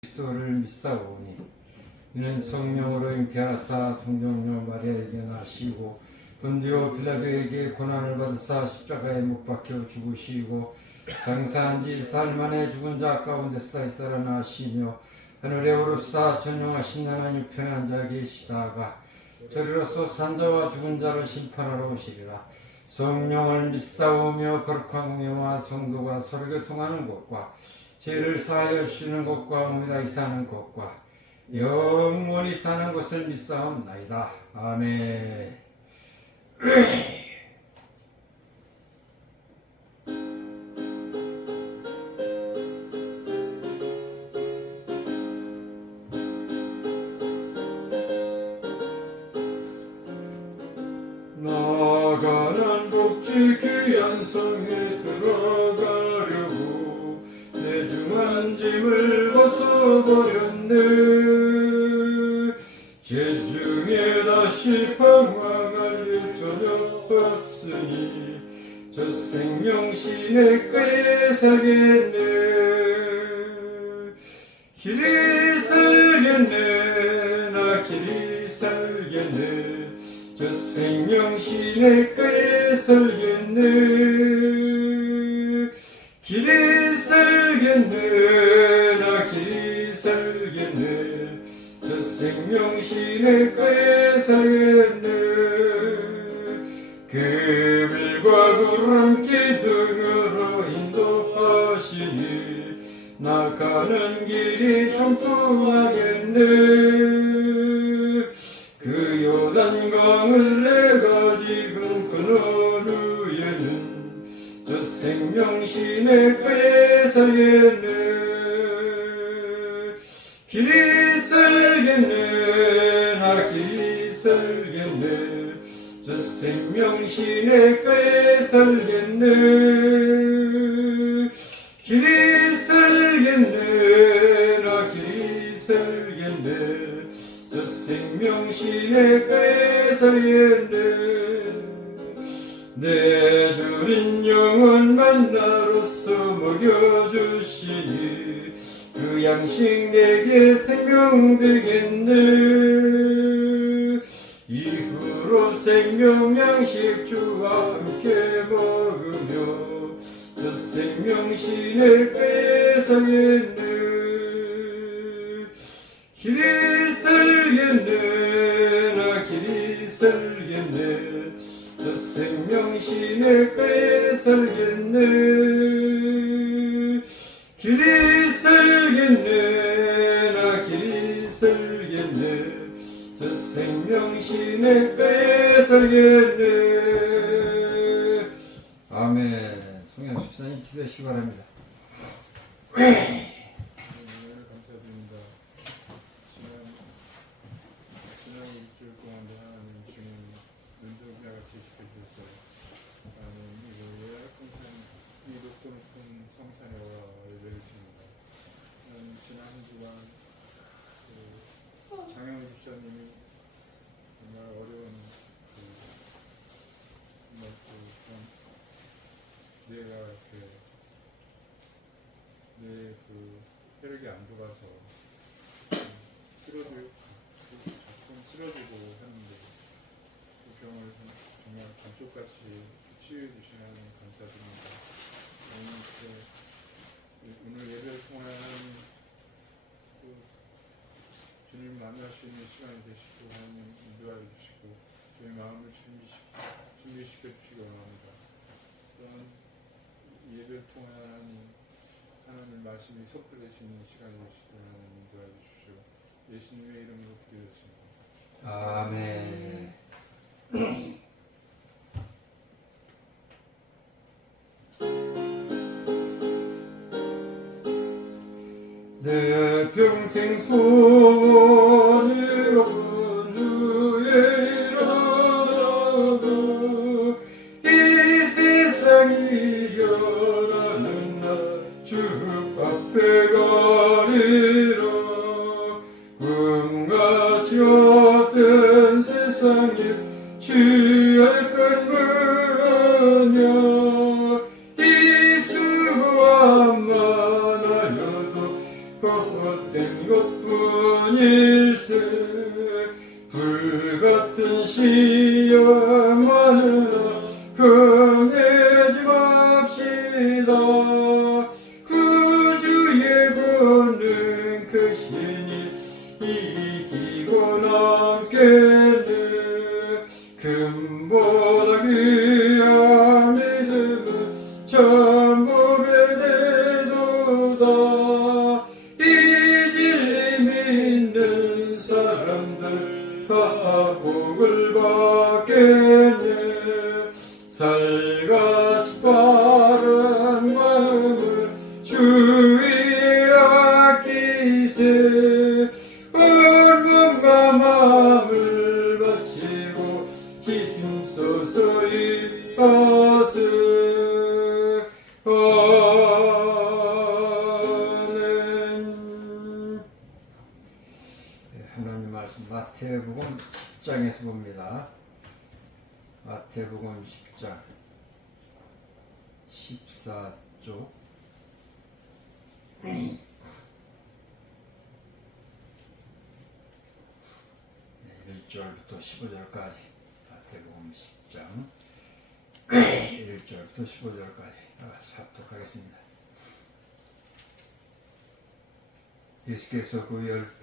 그리스도를 믿사오니 이는 성령으로 잉태하사 동정녀 마리아에게 나시고 본디오 빌라도에게 고난을 받으사 십자가에 못 박혀 죽으시고 장사한 지 4일 만에 죽은 자 가운데서 살아나시며 하늘에 오르사 전용하신 하나님 우편에 앉아 계시다가 저리로서 산자와 죽은 자를 심판하러 오시리라. 성령을 믿사오며 거룩한 공예와 성도가 서로 교통하는 것과 죄를 사하여 주시는 것과 무다히 사는 것과 영원히 사는 것을 믿사옵나이다. 아멘. 나가는 복지 귀한 성에 들어가려고 내 중한 짐을 벗어버렸네. 제 중에 다시 방황할 일 전혀 없으니 저 생명 시내가에 살겠네. 길이 살겠네. 나 길이 살겠네. 저 생명 시내가에 살겠네. 길이 살겠네. 나 길이 살겠네. 저 생명 시내가에 살겠네. 금일과 구름 기둥으로 인도하시니 나가는 길이 형통하겠네. 그 요단강을 내가 지금 건널 후에는 저 생명 시내가에 살겠네. 길이 살겠네. 나 길이 살겠네. 저 생명 시내가에 살겠네. 길이 살겠네. 나 길이 살겠네. 저 생명 시내가에 살겠네. 내 주린 영혼 만나로서 먹여주시니 그 양식 내게 생명 되겠네. 이후로 생명 양식 주와 함께 먹으며 저 생명 시내가에 살겠네. 길이 살겠네. 나 길이 살겠네. 저 생명 시내가에 살겠네. 길이 살겠네. 나 길이 살겠네. 저 생명 시내가에 살겠네. 아멘. 송영 집사님 기도하시기 바랍니다. 장영 집사님이 정말 어려운 뇌가 뇌 혈액이 안 돌아서 자꾸 쓰러지고 했는데 그 병을 정말 감쪽같이 치유해 주시는 하나님 감사드립니다. 오늘 예배를 통한 주님 만날 수 있는 시간이 되시고 하나님 인도하여 주시고 저희 마음을 준비시켜 주시기 원합니다. 또한 예배를 통한 하나님 말씀이 섭리되시는 시간이 되시고 하나님 인도하여 주시오. 예수님의 이름으로 기도했습니다. 아멘. 내 평생 소원이로운 주의 일하다가 이 세상이 이겨나는 날 주 앞에 가리라. 꿈같이 어떤 세상에 취할 건 뭐냐. 이 수고함만 알려도 헛된 것뿐일세 불같은 시험만으로 겁내지 맙시다. 구주의 권능 크시니 이기고 남겠네. 금보다 귀한 믿음은 천복의 대도다. 이 진리 믿는 사람들 다 복을 받겠네. 살같이 바른 마음을 주의 아끼세. 온 몸과 마음을 바치고 힘써서 일하세. 아멘. 하나님 말씀 마태복음 10장에서 봅니다. 마태복음 10장 14쪽 1절부터 15절까지 마태복음 10장 1절부터 15절까지 다같이 합독하겠습니다. 예수께서 그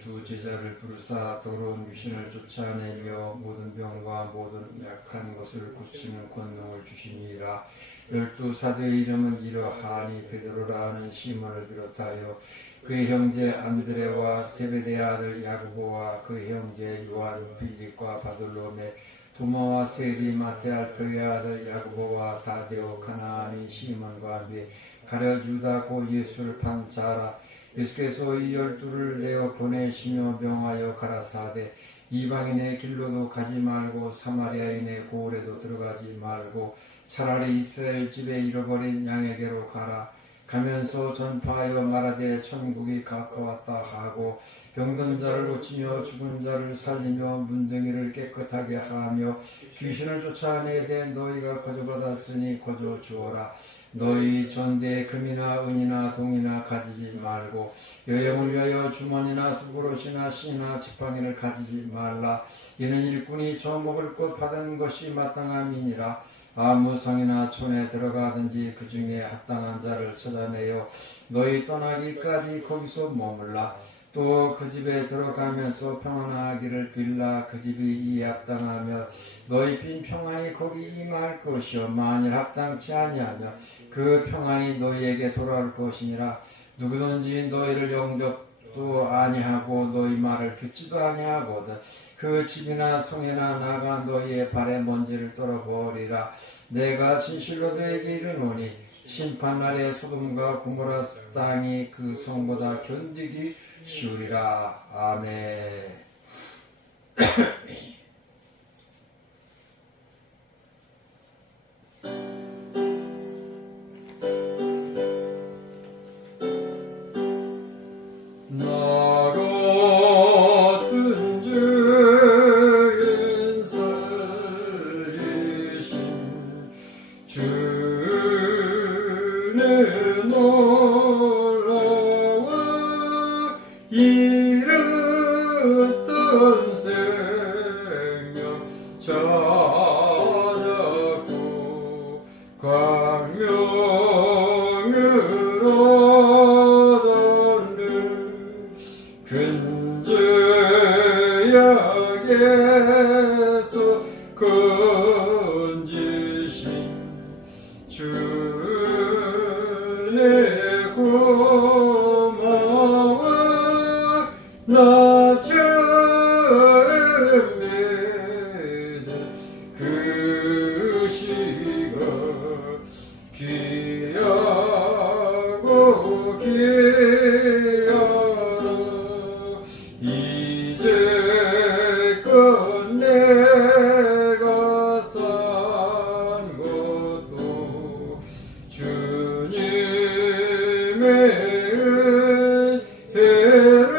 12제자를 부르사 더러운 귀신을 쫓아내며 모든 병과 모든 약한 것을 고치는 권능을 주시니라. 12사도의 이름은 이러하니 베드로라 하는 시몬을 비롯하여 그의 형제 안드레와 세베대의 아들 야고보와 그의 형제 요한, 빌립과 바돌로메, 도마와 세리, 마태, 알페의 아들 야고보와 다데오, 가나안의 시몬과 함께 가룟 유다 곧 예수를 판 자라. 예수께서 이 12를 내어 보내시며 명하여 가라사대 이방인의 길로도 가지 말고 사마리아인의 고을에도 들어가지 말고 차라리 이스라엘 집에 잃어버린 양에게로 가라. 가면서 전파하여 말하되 천국이 가까웠다 하고 병든 자를 고치며 죽은 자를 살리며 문둥이를 깨끗하게 하며 귀신을 쫓아내되 너희가 거저받았으니 거저 주어라. 너희 전대에 금이나 은이나 동이나 가지지 말고 여행을 위하여 주머니나 두그릇이나 씨나 지팡이를 가지지 말라. 이는 일꾼이 저 먹을 것 받은 것이 마땅함이니라. 아무 성이나 촌에 들어가든지 그 중에 합당한 자를 찾아내어 너희 떠나기까지 거기서 머물라. 또 그 집에 들어가면서 평안하기를 빌라. 그 집이 이에 합당하며 너희 빈 평안이 거기 임할 것이요 만일 합당치 아니하며 그 평안이 너희에게 돌아올 것이니라. 누구든지 너희를 영접도 아니하고 너희 말을 듣지도 아니하거든 그 집이나 성에나 나가 너희의 발에 먼지를 떨어버리라. 내가 진실로 너희에게 이르노니 심판날에 소돔과 고모라 땅이 그 성보다 견디기 쉬우리라. 아멘. 잃었던 생명 찾았고 광명을 얻었네. 근저약에서 건지신 주의 고마워. 나 처음 믿은 그 시간 귀하고 귀하다. 이제껏 내가 산 것도 주님의 은혜로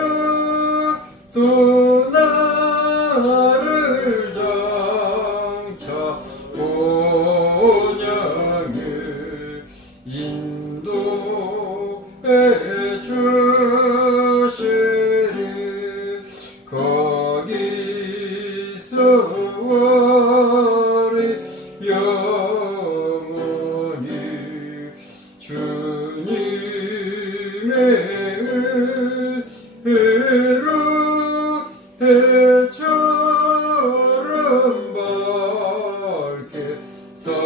해로 해처럼 밝게 살면서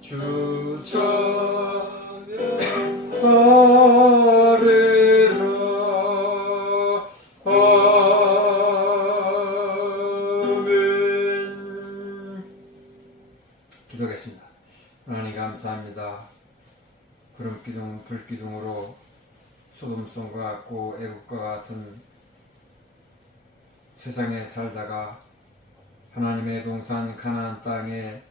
주 찬양하리라. 아멘. 기도하겠습니다. 하나님 감사합니다. 구름기둥 불기둥으로 소돔성과 같고 애국과 같은 세상에 살다가 하나님의 동산 가나안 땅에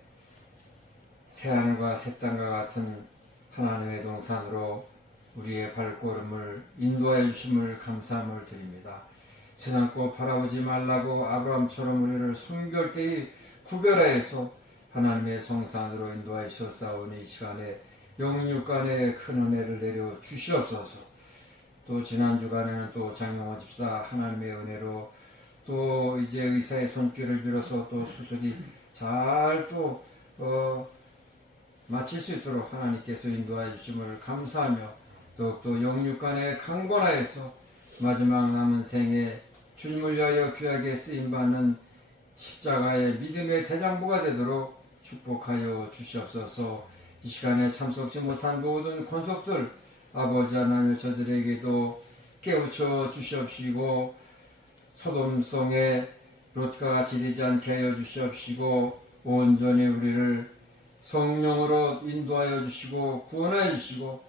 새하늘과 새 땅과 같은 하나님의 동산으로 우리의 발걸음을 인도하여 주심을 감사함을 드립니다. 세상 것 바라보지 말라고 아브라함처럼 우리를 순결 때에 구별하여서 하나님의 성산으로 인도하여 주셨사오니 이 시간에 영육간에 큰 은혜를 내려 주시옵소서. 또 지난 주간에는 또 장영호 집사 하나님의 은혜로 또 이제 의사의 손길을 빌어서 또 수술이 잘 또 마칠 수 있도록 하나님께서 인도하여 주심을 감사하며 더욱더 영육간에 강권하여서 마지막 남은 생에 주님을 위하여 귀하게 쓰임받는 십자가의 믿음의 대장부가 되도록 축복하여 주시옵소서. 이 시간에 참석지 못한 모든 권속들 아버지 하나님 저들에게도 깨우쳐 주시옵시고 소돔성에 롯과 같이 되지 않게 하여 주시옵시고 온전히 우리를 성령으로 인도하여 주시고 구원하여 주시고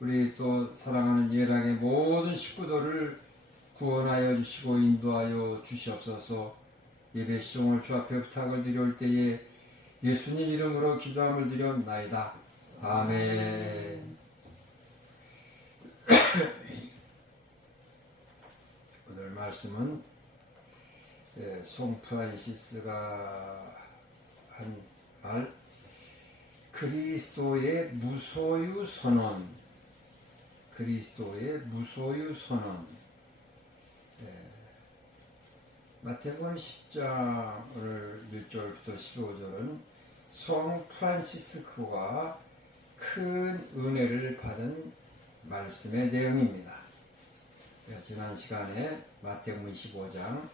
우리 또 사랑하는 예랑의 모든 식구들을 구원하여 주시고 인도하여 주시옵소서. 예배 시종을 주 앞에 부탁을 드려올 때에 예수님 이름으로 기도함을 드렸나이다. 아멘. 오늘 말씀은 송 프란시스가 한 말 그리스도의 무소유 선언, 그리스도의 무소유 선언. 마태복음 10장을 1절부터 15절은 송 프란시스코가 큰 은혜를 받은 말씀의 내용입니다. 지난 시간에 마태복음 25장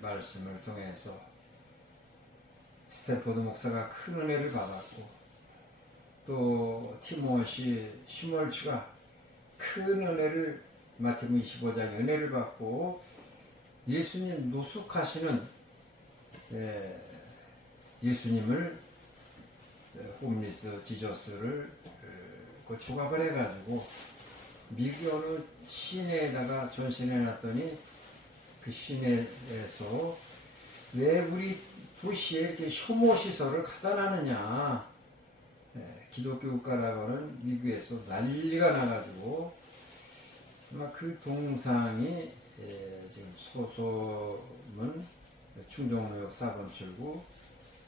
말씀을 통해서 스테포드 목사가 큰 은혜를 받았고 또 티모시 슈멀츠가 큰 은혜를 마태복음 25장 은혜를 받고 예수님 노숙하시는 예수님을 홈리스 지저스를 조각을 해가지고 미국 어느 시내에다가 전시해 놨더니 그 시내에서 왜 우리 도시에 이렇게 혐오 시설을 갖다 놨느냐, 기독교 국가라고는 미국에서 난리가 나가지고 아마 그 동상이 지금 소솜은 충정로역 4번 출구,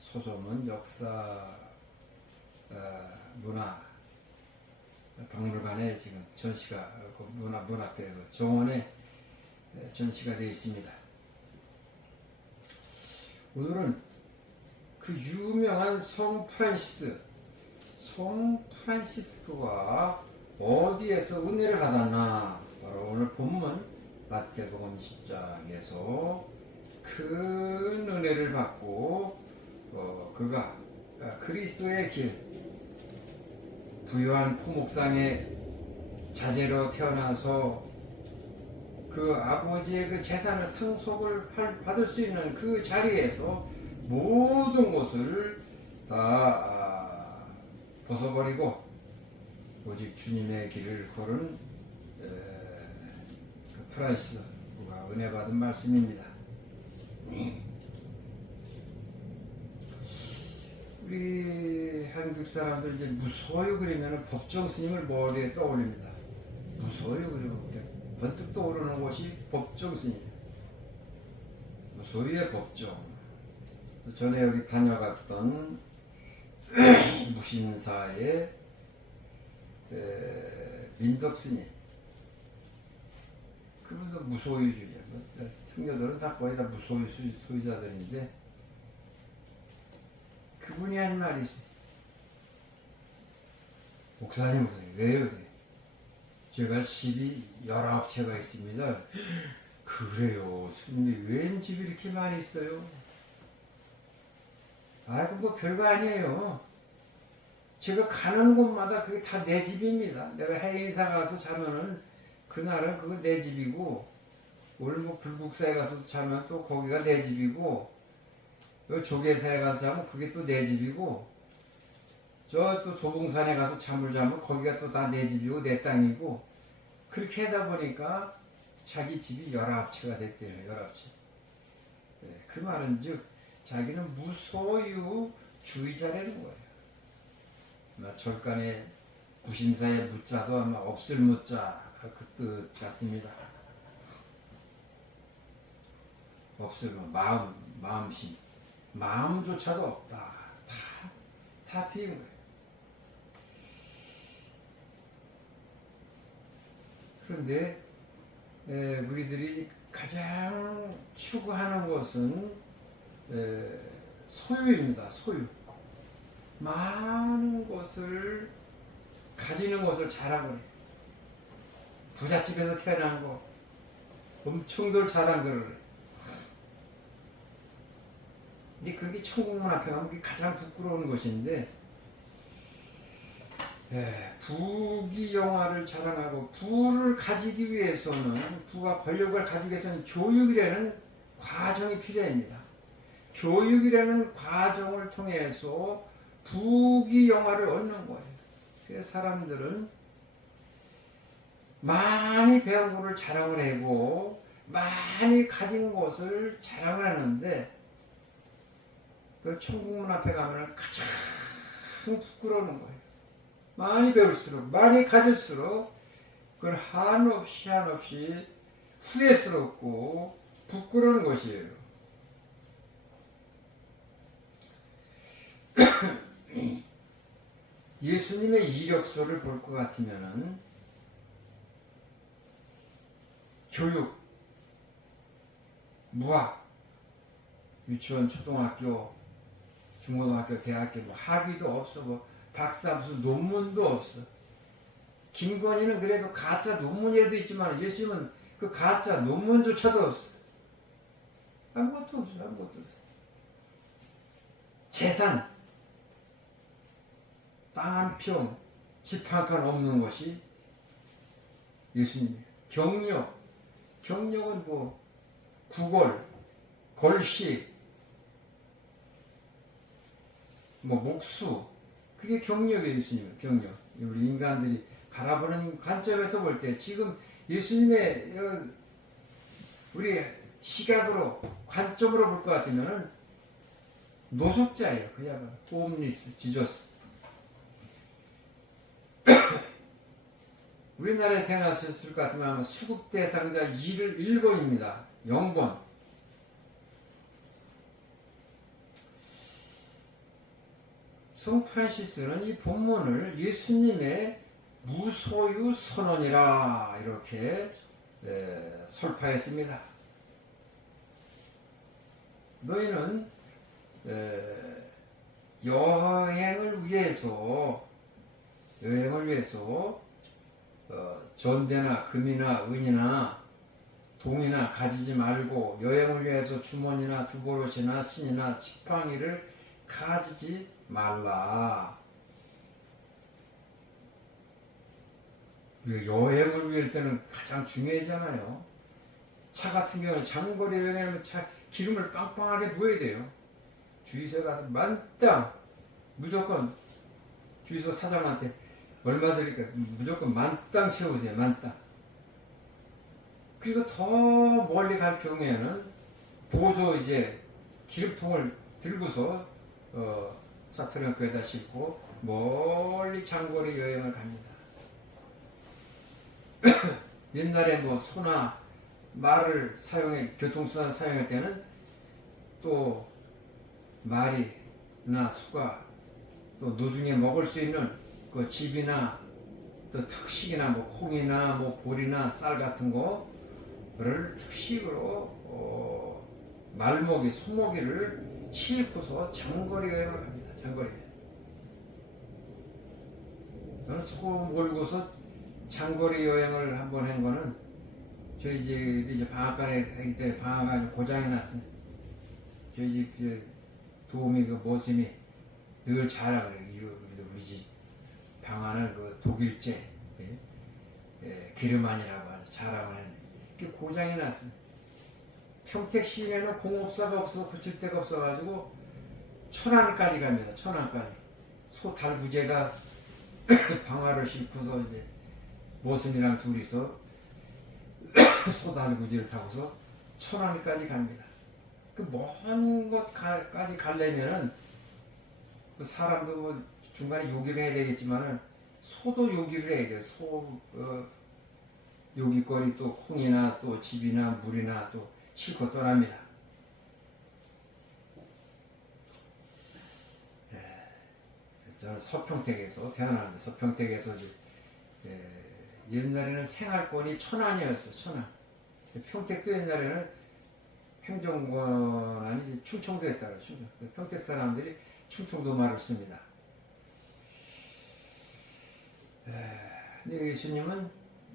소솜은 역사 문화 박물관에 지금 전시가 문 앞에 그 정원에 전시가 되어 있습니다. 오늘은 그 유명한 송 프란시스코가 어디에서 은혜를 받았나? 바로 오늘 본문 마태복음 10장에서 큰 은혜를 받고 그가 그리스도의 길, 부유한 포목상의 자제로 태어나서 그 아버지의 그 재산을 상속을 받을 수 있는 그 자리에서 모든 것을 다 벗어버리고 오직 주님의 길을 걸은 그 프란시스코가 은혜 받은 말씀입니다. 우리 한국 사람들 이제 무소유 그리면 법정 스님을 머리에 떠올립니다. 무소유 그리면 번뜩 떠오르는 곳이 법정 스님. 무소유의 법정. 전에 우리 다녀갔던 무신사의 민덕 스님. 그분도 무소유주의야. 승려들은 다 거의 다 무소유자들인데 그분이 한 말이 있어요. 목사님, 왜 요새 제가 집이 19채가 있습니다. 그래요. 스님, 웬 집이 이렇게 많이 있어요? 그 뭐 별거 아니에요. 제가 가는 곳마다 그게 다 내 집입니다. 내가 해인사 가서 자면은 그날은 그거 내 집이고, 오늘 뭐 불국사에 가서 자면 또 거기가 내 집이고, 요 조계사에 가서 자면 그게 또 내 집이고, 저 또 도봉산에 가서 잠을 자면 거기가 또 다 내 집이고 내 땅이고, 그렇게 하다 보니까 자기 집이 19채가 됐대요. 19채. 네, 그 말은 즉 자기는 무소유 주의자라는 거예요. 절간에 구심사의 무자도 아마 없을 무자 그 뜻 같습니다. 없을 마음심 마음조차도 없다. 다 비운 거예요. 그런데 우리들이 가장 추구하는 것은 소유입니다. 소유. 많은 것을 가지는 것을 잘하고 부잣집에서 태어난 거 엄청들 잘한 거를 근데 그게 천국문 앞에 가면 그게 가장 부끄러운 것인데 부귀영화를 자랑하고 부를 가지기 위해서는 부와 권력을 가지기 위해서는 교육이라는 과정이 필요합니다. 교육이라는 과정을 통해서 부귀영화를 얻는 거예요. 그래서 사람들은 많이 배운 것을 자랑을 하고 많이 가진 것을 자랑을 하는데 그 천국문 앞에 가면 가장 부끄러운 거예요. 많이 배울수록 많이 가질수록 그걸 한없이 후회스럽고 부끄러운 것이에요. 예수님의 이력서를 볼 것 같으면은 교육, 무학, 유치원, 초등학교, 중고등학교, 대학교 뭐 학위도 없어, 뭐 박사 무슨 논문도 없어. 김건희는 그래도 가짜 논문이라도 있지만 예수님은 그 가짜 논문조차도 없어. 아무것도 없어. 재산, 땅 한 평, 집 한 칸 없는 것이 예수님이에요. 경력은 뭐 구걸, 걸식, 뭐 목수, 그게 경력이에요. 예수님은 경력. 우리 인간들이 바라보는 관점에서 볼 때 지금 예수님의 우리 시각으로 관점으로 볼 것 같으면은 노숙자예요. 그야말로 홈리스, 지저스. 우리나라에 태어났을 것 같으면 아마 수급 대상자 1번입니다. 0번. 성 프란시스는 이 본문을 예수님의 무소유 선언이라 이렇게 설파했습니다. 너희는 여행을 위해서 전대나 금이나 은이나 동이나 가지지 말고 여행을 위해서 주머니나 두보롯이나 신이나 지팡이를 가지지 말라. 여행을 위할 때는 가장 중요하잖아요. 차 같은 경우는 장거리 여행하면 차 기름을 빵빵하게 부어야 돼요. 주유소에 가서 만땅 무조건 주유소 사장한테 얼마 드릴까 무조건 만땅 채우세요. 만땅. 그리고 더 멀리 갈 경우에는 보조 이제 기름통을 들고서 차 트렁크에다 싣고 멀리 장거리 여행을 갑니다. 옛날에 뭐 소나 말을 교통수단을 사용할 때는 또 말이나 수가 또 노중에 먹을 수 있는 그 즙이나 또 특식이나 뭐 콩이나 뭐 보리나 쌀 같은 거를 특식으로 말모기, 소모기를 싣고서 장거리 여행을 갑니다. 장거리. 저는 소 몰고서 장거리 여행을 한번 한 거는 저희 집 이제 방앗간에 하기 때문에 방앗간이 고장이 났어요. 저희 집 도우미 그 모습이 늘 자랑을 해요. 우리 집 방안을 그 독일제 기르만이라고 하죠. 자랑을 했는데 그게 고장이 났어요. 평택 시내는 공업사가 없어 고칠 데가 없어가지고 천안까지 갑니다. 천안까지 소 달구제가 방화를 싣고서 이제 모순이랑 둘이서 소 달구제를 타고서 천안까지 갑니다. 그 먼 곳까지 가려면은 그 사람도 뭐 중간에 요기를 해야 되겠지만은 소도 요기를 해야 돼요. 소 요깃거리 또 콩이나 또 집이나 물이나 또 싣고 떠납니다. 저는 서평택에서 태어났는데 서평택에서 옛날에는 생활권이 천안이었어요. 천안. 평택도 옛날에는 행정권이 충청도였다고 충청. 평택 사람들이 충청도 말을 씁니다. 근데 예수님은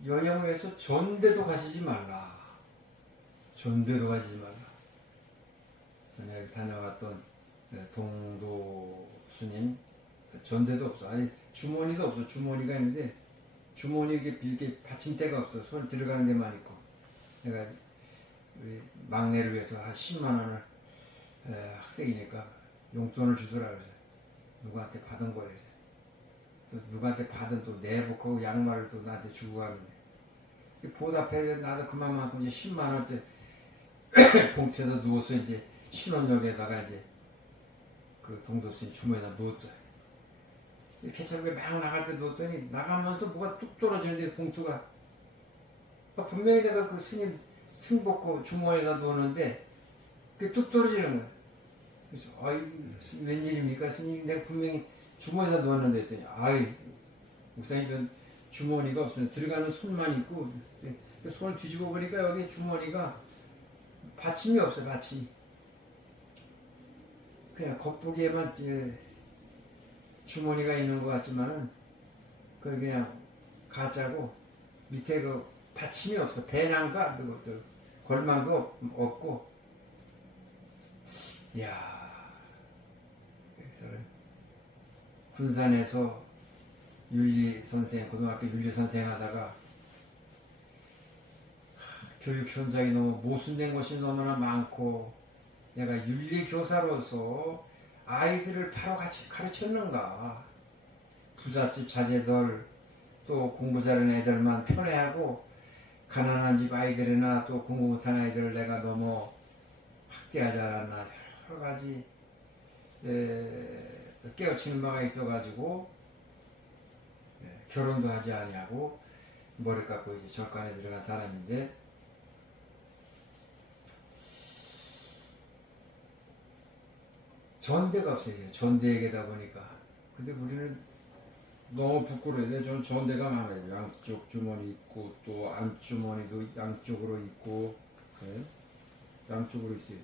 여행을 해서 전대도 가시지 말라. 전대도 가시지 말라. 전에 다녀갔던 동도 스님 전대도 없어. 아니 주머니도 없어. 주머니가 있는데 주머니에 이렇게 받침대가 없어. 손 들어가는 데만 있고. 내가 우리 막내를 위해서 한 10만 원을 학생이니까 용돈을 주더라 그래. 누구한테 받은 거래. 또 누구한테 받은 또 내복하고 양말을 또 나한테 주고 가는데 보답해 나도 그만큼 이제 10만 원대 봉투에서 누워서 이제 신혼역에다가 이제 그 동도스님 주머니에다 누웠더니 개차롭게 막 나갈 때 누웠더니 나가면서 뭐가 뚝 떨어지는데 봉투가 분명히 내가 그 스님 승복고 주머니에다 놓는데 그게 뚝 떨어지는 거야. 그래서 아이 웬일입니까 스님 내가 분명히 주머니에다 놓았는데 했더니 아이 목사님 전 주머니가 없어요. 들어가는 손만 있고 손을 뒤집어 보니까 여기 주머니가 받침이 없어요. 받침이 그냥 겉보기에만 주머니가 있는 것 같지만은 그 그냥 가짜고 밑에 그 받침이 없어. 배낭도 그리고 골망도 없고. 이야. 군산에서 윤리 선생 고등학교 윤리 선생 하다가 교육 현장이 너무 모순된 것이 너무나 많고 내가 윤리 교사로서 아이들을 바로 같이 가르쳤는가. 부잣집 자제들 또 공부 잘하는 애들만 편애하고 가난한 집 아이들이나 또 공부 못한 아이들을 내가 너무 학대하지 않았나. 여러 가지 깨우치는 바가 있어가지고 결혼도 하지 아니하고 머리 깎고 이제 절간에 들어간 사람인데 전대가 없어요. 전대에게다 보니까. 근데 우리는 너무 부끄러워요. 저는 전대가 많아요. 양쪽 주머니 있고 또 안주머니도 양쪽으로 있고 양쪽으로 있어요.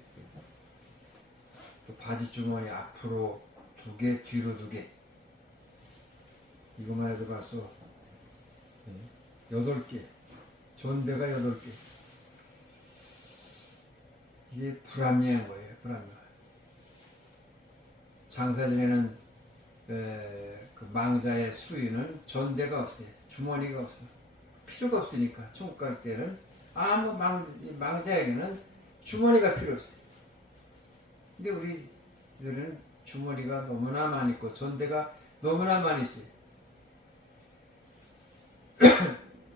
또 바지 주머니 앞으로 2개 뒤로 2개 이것만 해도 벌써 8개 전대가 8개 이게 불합리한 거예요. 불합리. 장사 전에는 그 망자의 수위는 전대가 없어요. 주머니가 없어. 필요가 없으니까 천국 갈 때는 아무 망자에게는 주머니가 필요 없어요. 근데 우리들은 주머니가 너무나 많이 있고 전대가 너무나 많이 있어요.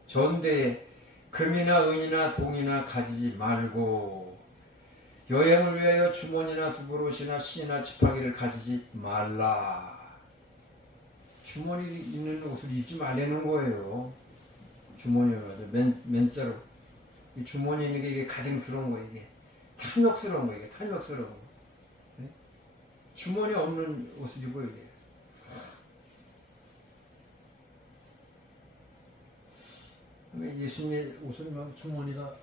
전대에 금이나 은이나 동이나 가지지 말고 여행을 위하여 주머니나 두부롯이나 시나 지팡이를 가지지 말라. 주머니 있는 옷을 입지 말라는 거예요. 주머니를 가지고 맨자로 이 주머니 있는 게 이게 가증스러운 거 이게 탐욕스러운 거 이게 탐욕스러운 거. 네? 주머니 없는 옷을 입어 이게. 예수님의 옷은 주머니가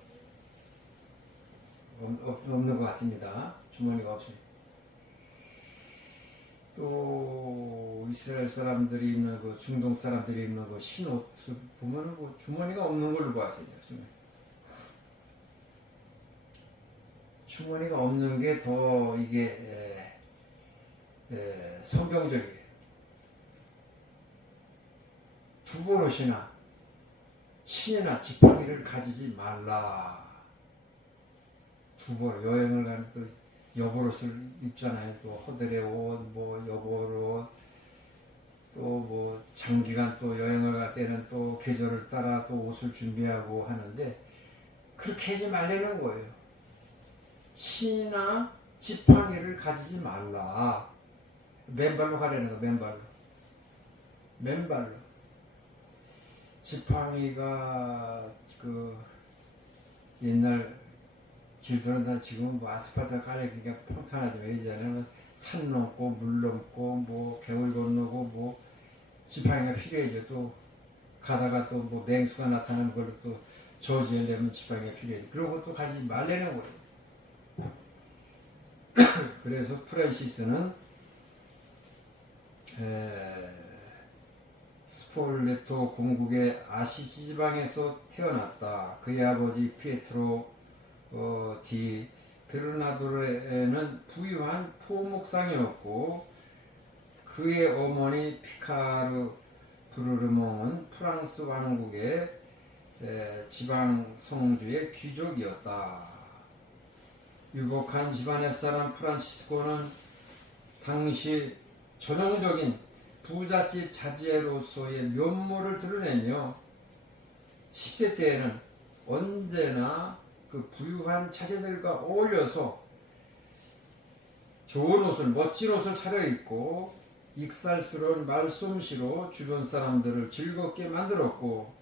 없는 것 같습니다. 주머니가 없어요. 또 이스라엘 사람들이 입는 그 중동 사람들이 입는 그 흰옷 보면은 뭐 주머니가 없는 걸로 봤어요. 주머니가 없는 게 더 이게 성경적이에요. 두벌옷이나 신이나 지팡이를 가지지 말라. 두벌 여행을 가면 또 여벌옷을 입잖아요. 또 허들의 옷, 뭐 여벌옷, 또 뭐 장기간 또 여행을 갈 때는 또 계절을 따라 또 옷을 준비하고 하는데 그렇게 하지 말라는 거예요. 신이나 지팡이를 가지지 말라. 맨발로 가려는 거, 맨발로. 맨발로. 지팡이가 그 옛날 길들은 다 지금 뭐 아스팔트가 깔려있으니까 평탄하지만 예전에는 산 넘고 물 넘고 뭐 겨울 건너고 뭐 지팡이가 필요해져. 또 가다가 또 뭐 맹수가 나타나는 걸로 또 저지하려면 지팡이가 필요해져. 그런 것도 가지지 말라는 거예요. 그래서 프란시스는 스폴레토 공국의 아시시 지방에서 태어났다. 그의 아버지 피에트로 디 베르나도레는 부유한 포목상이었고 그의 어머니 피카르 브르르몽은 프랑스 왕국의 지방 성주의 귀족이었다. 유복한 집안의 사람 프란시스코는 당시 전형적인 부잣집 자제로서의 면모를 드러내며 10세 때에는 언제나 그 부유한 자제들과 어울려서 좋은 옷을, 멋진 옷을 차려입고 익살스러운 말솜씨로 주변 사람들을 즐겁게 만들었고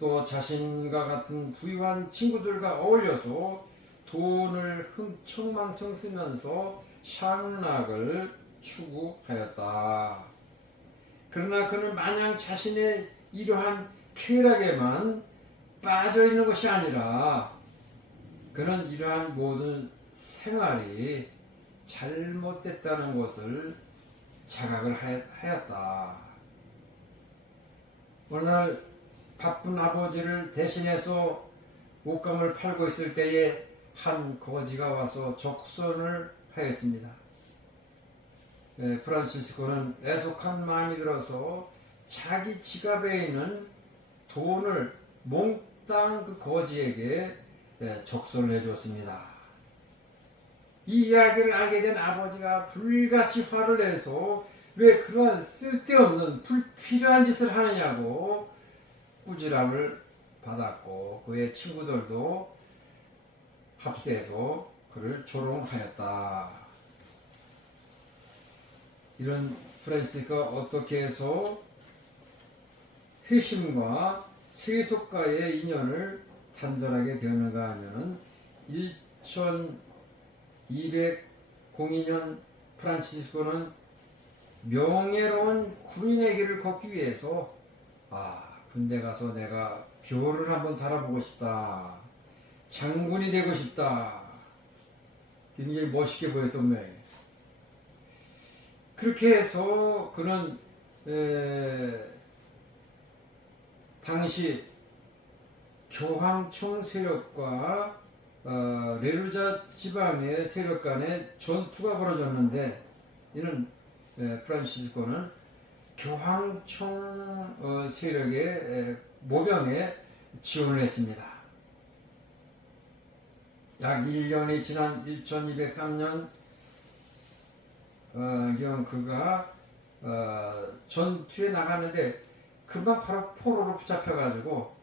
또 자신과 같은 부유한 친구들과 어울려서 돈을 흥청망청 쓰면서 샹락을 추구하였다. 그러나 그는 마냥 자신의 이러한 쾌락에만 빠져있는 것이 아니라 그는 이러한 모든 생활이 잘못됐다는 것을 자각을 하였다. 어느 날 바쁜 아버지를 대신해서 옷감을 팔고 있을 때에 한 거지가 와서 적선을 하였습니다. 프란시스코는 애석한 마음이 들어서 자기 지갑에 있는 돈을 몽땅 그 거지에게 적선을 해줬습니다. 이 이야기를 알게 된 아버지가 불같이 화를 내서 왜 그런 쓸데없는 불필요한 짓을 하느냐고 꾸지람을 받았고 그의 친구들도 합세해서 그를 조롱하였다. 이런 프란시스가 어떻게 해서 회심과 세속과의 인연을 단절하게 되었는가 하면은 1202년 프란시스코는 명예로운 군인의 길을 걷기 위해서 군대 가서 내가 벼를 한번 달아보고 싶다. 장군이 되고 싶다. 굉장히 멋있게 보였던 모양이에요. 그렇게 해서 그는 당시 교황청 세력과 레루자 지방의 세력 간의 전투가 벌어졌는데 이는 프란시스코는 교황청 세력의 모병에 지원을 했습니다. 약 1년이 지난 1203년 그가 전투에 나갔는데 금방 바로 포로로 붙잡혀가지고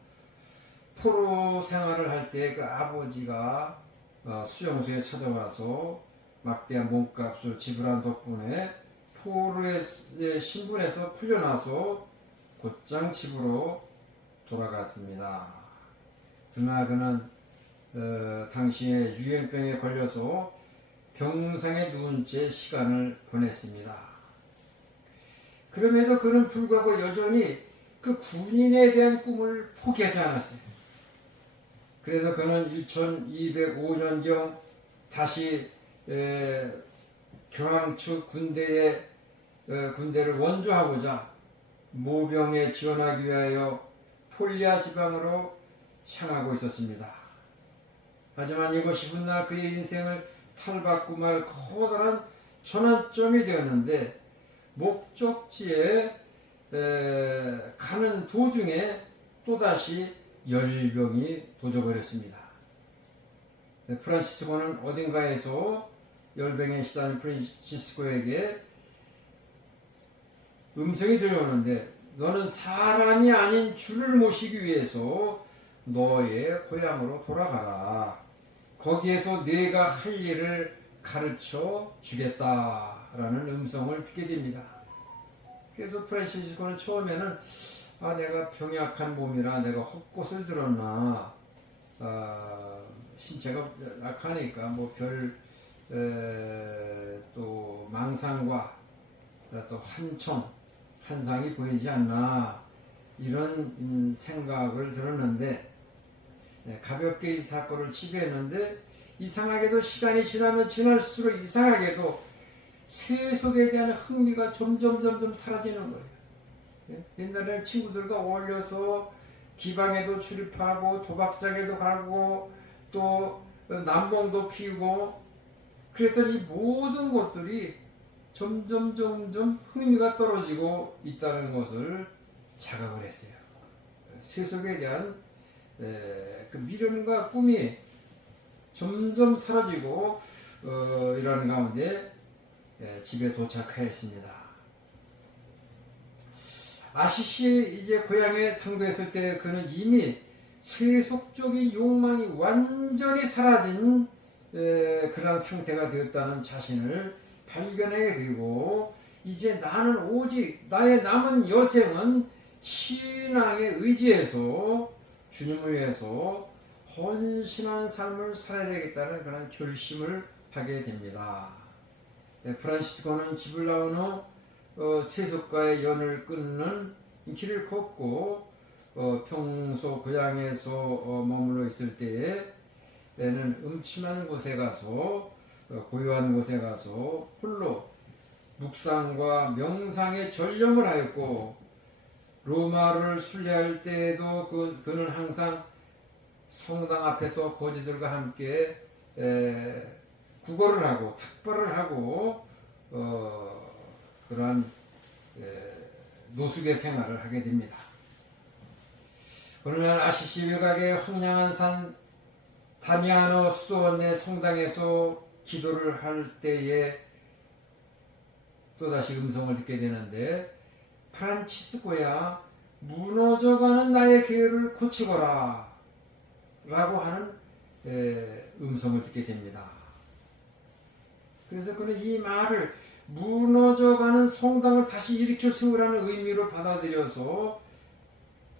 포로 생활을 할 때 그 아버지가 수용소에 찾아와서 막대한 몸값을 지불한 덕분에 포로의 신분에서 풀려나서 곧장 집으로 돌아갔습니다. 그러나 그는 당시에 유행병에 걸려서 병상에 누운 채 시간을 보냈습니다. 그럼에도 그는 불구하고 여전히 그 군인에 대한 꿈을 포기하지 않았어요. 그래서 그는 1205년경 다시 교황 측 군대를 원조하고자 모병에 지원하기 위하여 폴리아 지방으로 향하고 있었습니다. 하지만 이것이 훗날 그의 인생을 탈바꿈 할 커다란 전환점이 되었는데, 목적지에 가는 도중에 또다시 열병이 도져버렸습니다. 프란시스코는 어딘가에서 열병에 시달린 프란시스코에게 음성이 들려오는데, 너는 사람이 아닌 주를 모시기 위해서 너의 고향으로 돌아가라. 거기에서 네가 할 일을 가르쳐 주겠다라는 음성을 듣게 됩니다. 그래서 프란시스코는 처음에는 내가 병약한 몸이라 내가 헛것을 들었나, 신체가 약하니까 뭐 또 망상과 또 환상이 보이지 않나, 이런 생각을 들었는데, 가볍게 이 사건을 치부했는데, 이상하게도 시간이 지나면 지날수록 이상하게도 세속에 대한 흥미가 점점 사라지는 거예요. 옛날에는 친구들과 어울려서 기방에도 출입하고 도박장에도 가고 또 남봉도 피우고 그랬던 이 모든 것들이 점점 흥미가 떨어지고 있다는 것을 자각을 했어요. 세속에 대한 그 미련과 꿈이 점점 사라지고 이러는 가운데 집에 도착하였습니다. 아시시 이제 고향에 당도했을 때 그는 이미 세속적인 욕망이 완전히 사라진 그런 상태가 되었다는 자신을 발견하게 되고, 이제 나는 오직 나의 남은 여생은 신앙에 의지해서 주님을 위해서 헌신한 삶을 살아야 되겠다는 그런 결심을 하게 됩니다. 프란시스코는 집을 나온 후 세속과의 연을 끊는 길을 걷고, 평소 고향에서 머물러 있을 때에는 음침한 곳에 가서 고요한 곳에 가서 홀로 묵상과 명상에 전념을 하였고, 로마를 순례할 때에도 그는 항상 성당 앞에서 거지들과 함께 구걸을 하고 탁발을 하고 그러한 노숙의 생활을 하게 됩니다. 어느 날 아시시 외곽의 황량한 산 다미아노 수도원의 성당에서 기도를 할 때에 또다시 음성을 듣게 되는데, 프란치스코야, 무너져가는 나의 교회를 고치거라 라고 하는 음성을 듣게 됩니다. 그래서 그는 이 말을 무너져가는 성당을 다시 일으켜 세우라는 의미로 받아들여서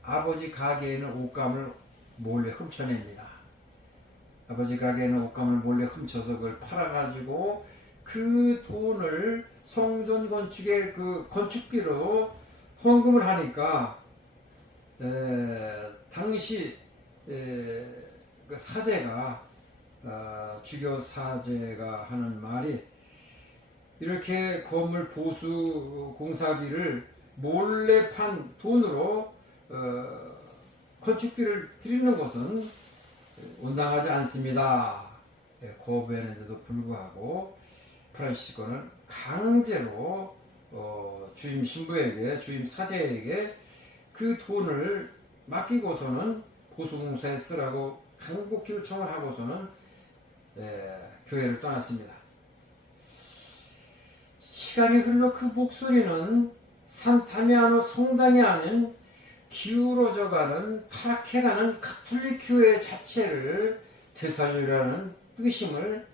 아버지 가게에 있는 옷감을 몰래 훔쳐냅니다. 아버지 가게에 있는 옷감을 몰래 훔쳐서 그걸 팔아가지고 그 돈을 성전 건축의 그 건축비로 헌금을 하니까 당시 그 사제가 주교 사제가 하는 말이, 이렇게 건물 보수 공사비를 몰래 판 돈으로 건축비를 드리는 것은 온당하지 않습니다. 거부했는데도 불구하고 프란시스코는 강제로 주임 신부에게, 주임 사제에게 그 돈을 맡기고서는 보수공사에 쓰라고 간곡히 요청을 하고서는 교회를 떠났습니다. 시간이 흘러 그 목소리는 산타미아노 성당이 아닌 기울어져가는 타락해가는 가톨릭 교회 자체를 되살리려는 뜻임을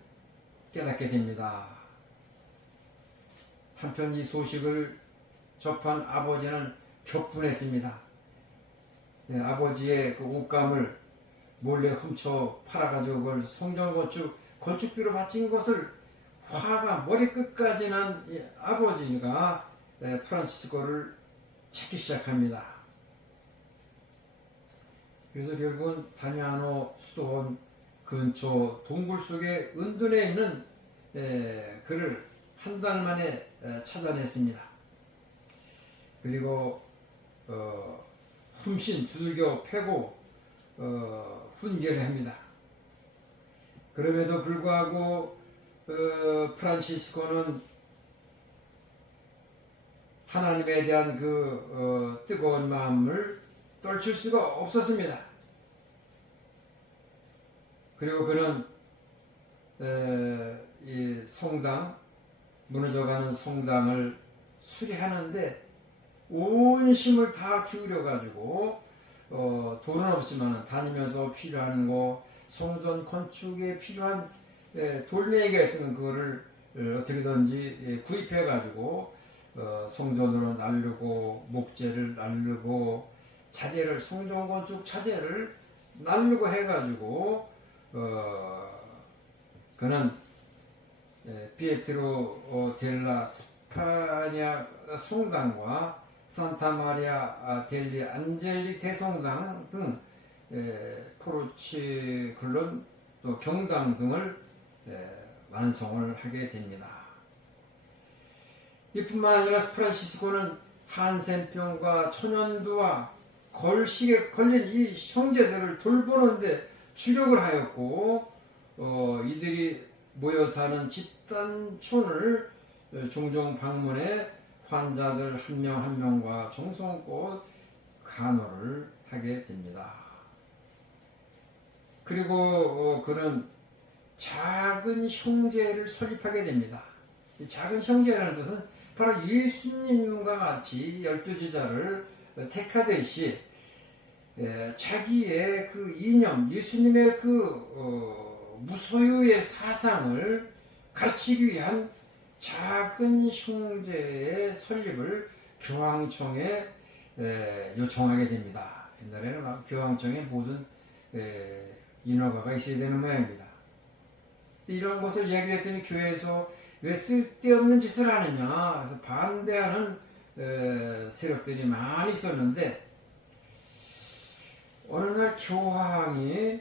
깨닫게 됩니다. 한편 이 소식을 접한 아버지는 격분했습니다. 아버지의 그 옷감을 몰래 훔쳐 팔아가지고 그걸 성전 건축비로 바친 것을 화가 머리끝까지 난 아버지가 프란시스코를 찾기 시작합니다. 그래서 결국은 다미아노 수도원 근처 동굴 속에 은둔해 있는 그를 한 달 만에 찾아냈습니다. 그리고 훔신 두들겨 패고 훈계를 합니다. 그럼에도 불구하고 프란치스코는 하나님에 대한 그 뜨거운 마음을 떨칠 수가 없었습니다. 그리고 그는 이 성당, 무너져가는 성당을 수리하는데 온 힘을 다 기울여 가지고 돈은 없지만 다니면서 필요한 거, 성전 건축에 필요한 돌멩이가 있으면 그거를 어떻게든지 구입해 가지고 성전으로 날르고 목재를 날르고 자재를 성전 건축 자재를 날르고 해가지고 그는 피에트로 델라 스파냐 성당과 산타 마리아 델리 안젤리 대성당 등 포르치클론 또 경당 등을 완성을 하게 됩니다. 이뿐만 아니라 프란시스코는 한센병과 천연두와 걸식에 걸린 이 형제들을 돌보는데 주력을 하였고 이들이 모여 사는 집단촌을 종종 방문해 환자들 한 명 한 명과 정성껏 간호를 하게 됩니다. 그리고 그는 작은 형제를 설립하게 됩니다. 이 작은 형제라는 뜻은 바로 예수님과 같이 12제자를 택하듯이 자기의 그 이념, 예수님의 그 무소유의 사상을 가르치기 위한 작은 형제의 설립을 교황청에 요청하게 됩니다. 옛날에는 교황청에 모든 인허가가 있어야 되는 모양입니다. 이런 것을 이야기를 했더니 교회에서 왜 쓸데없는 짓을 하느냐 그래서 반대하는 세력들이 많이 있었는데 어느 날 교황이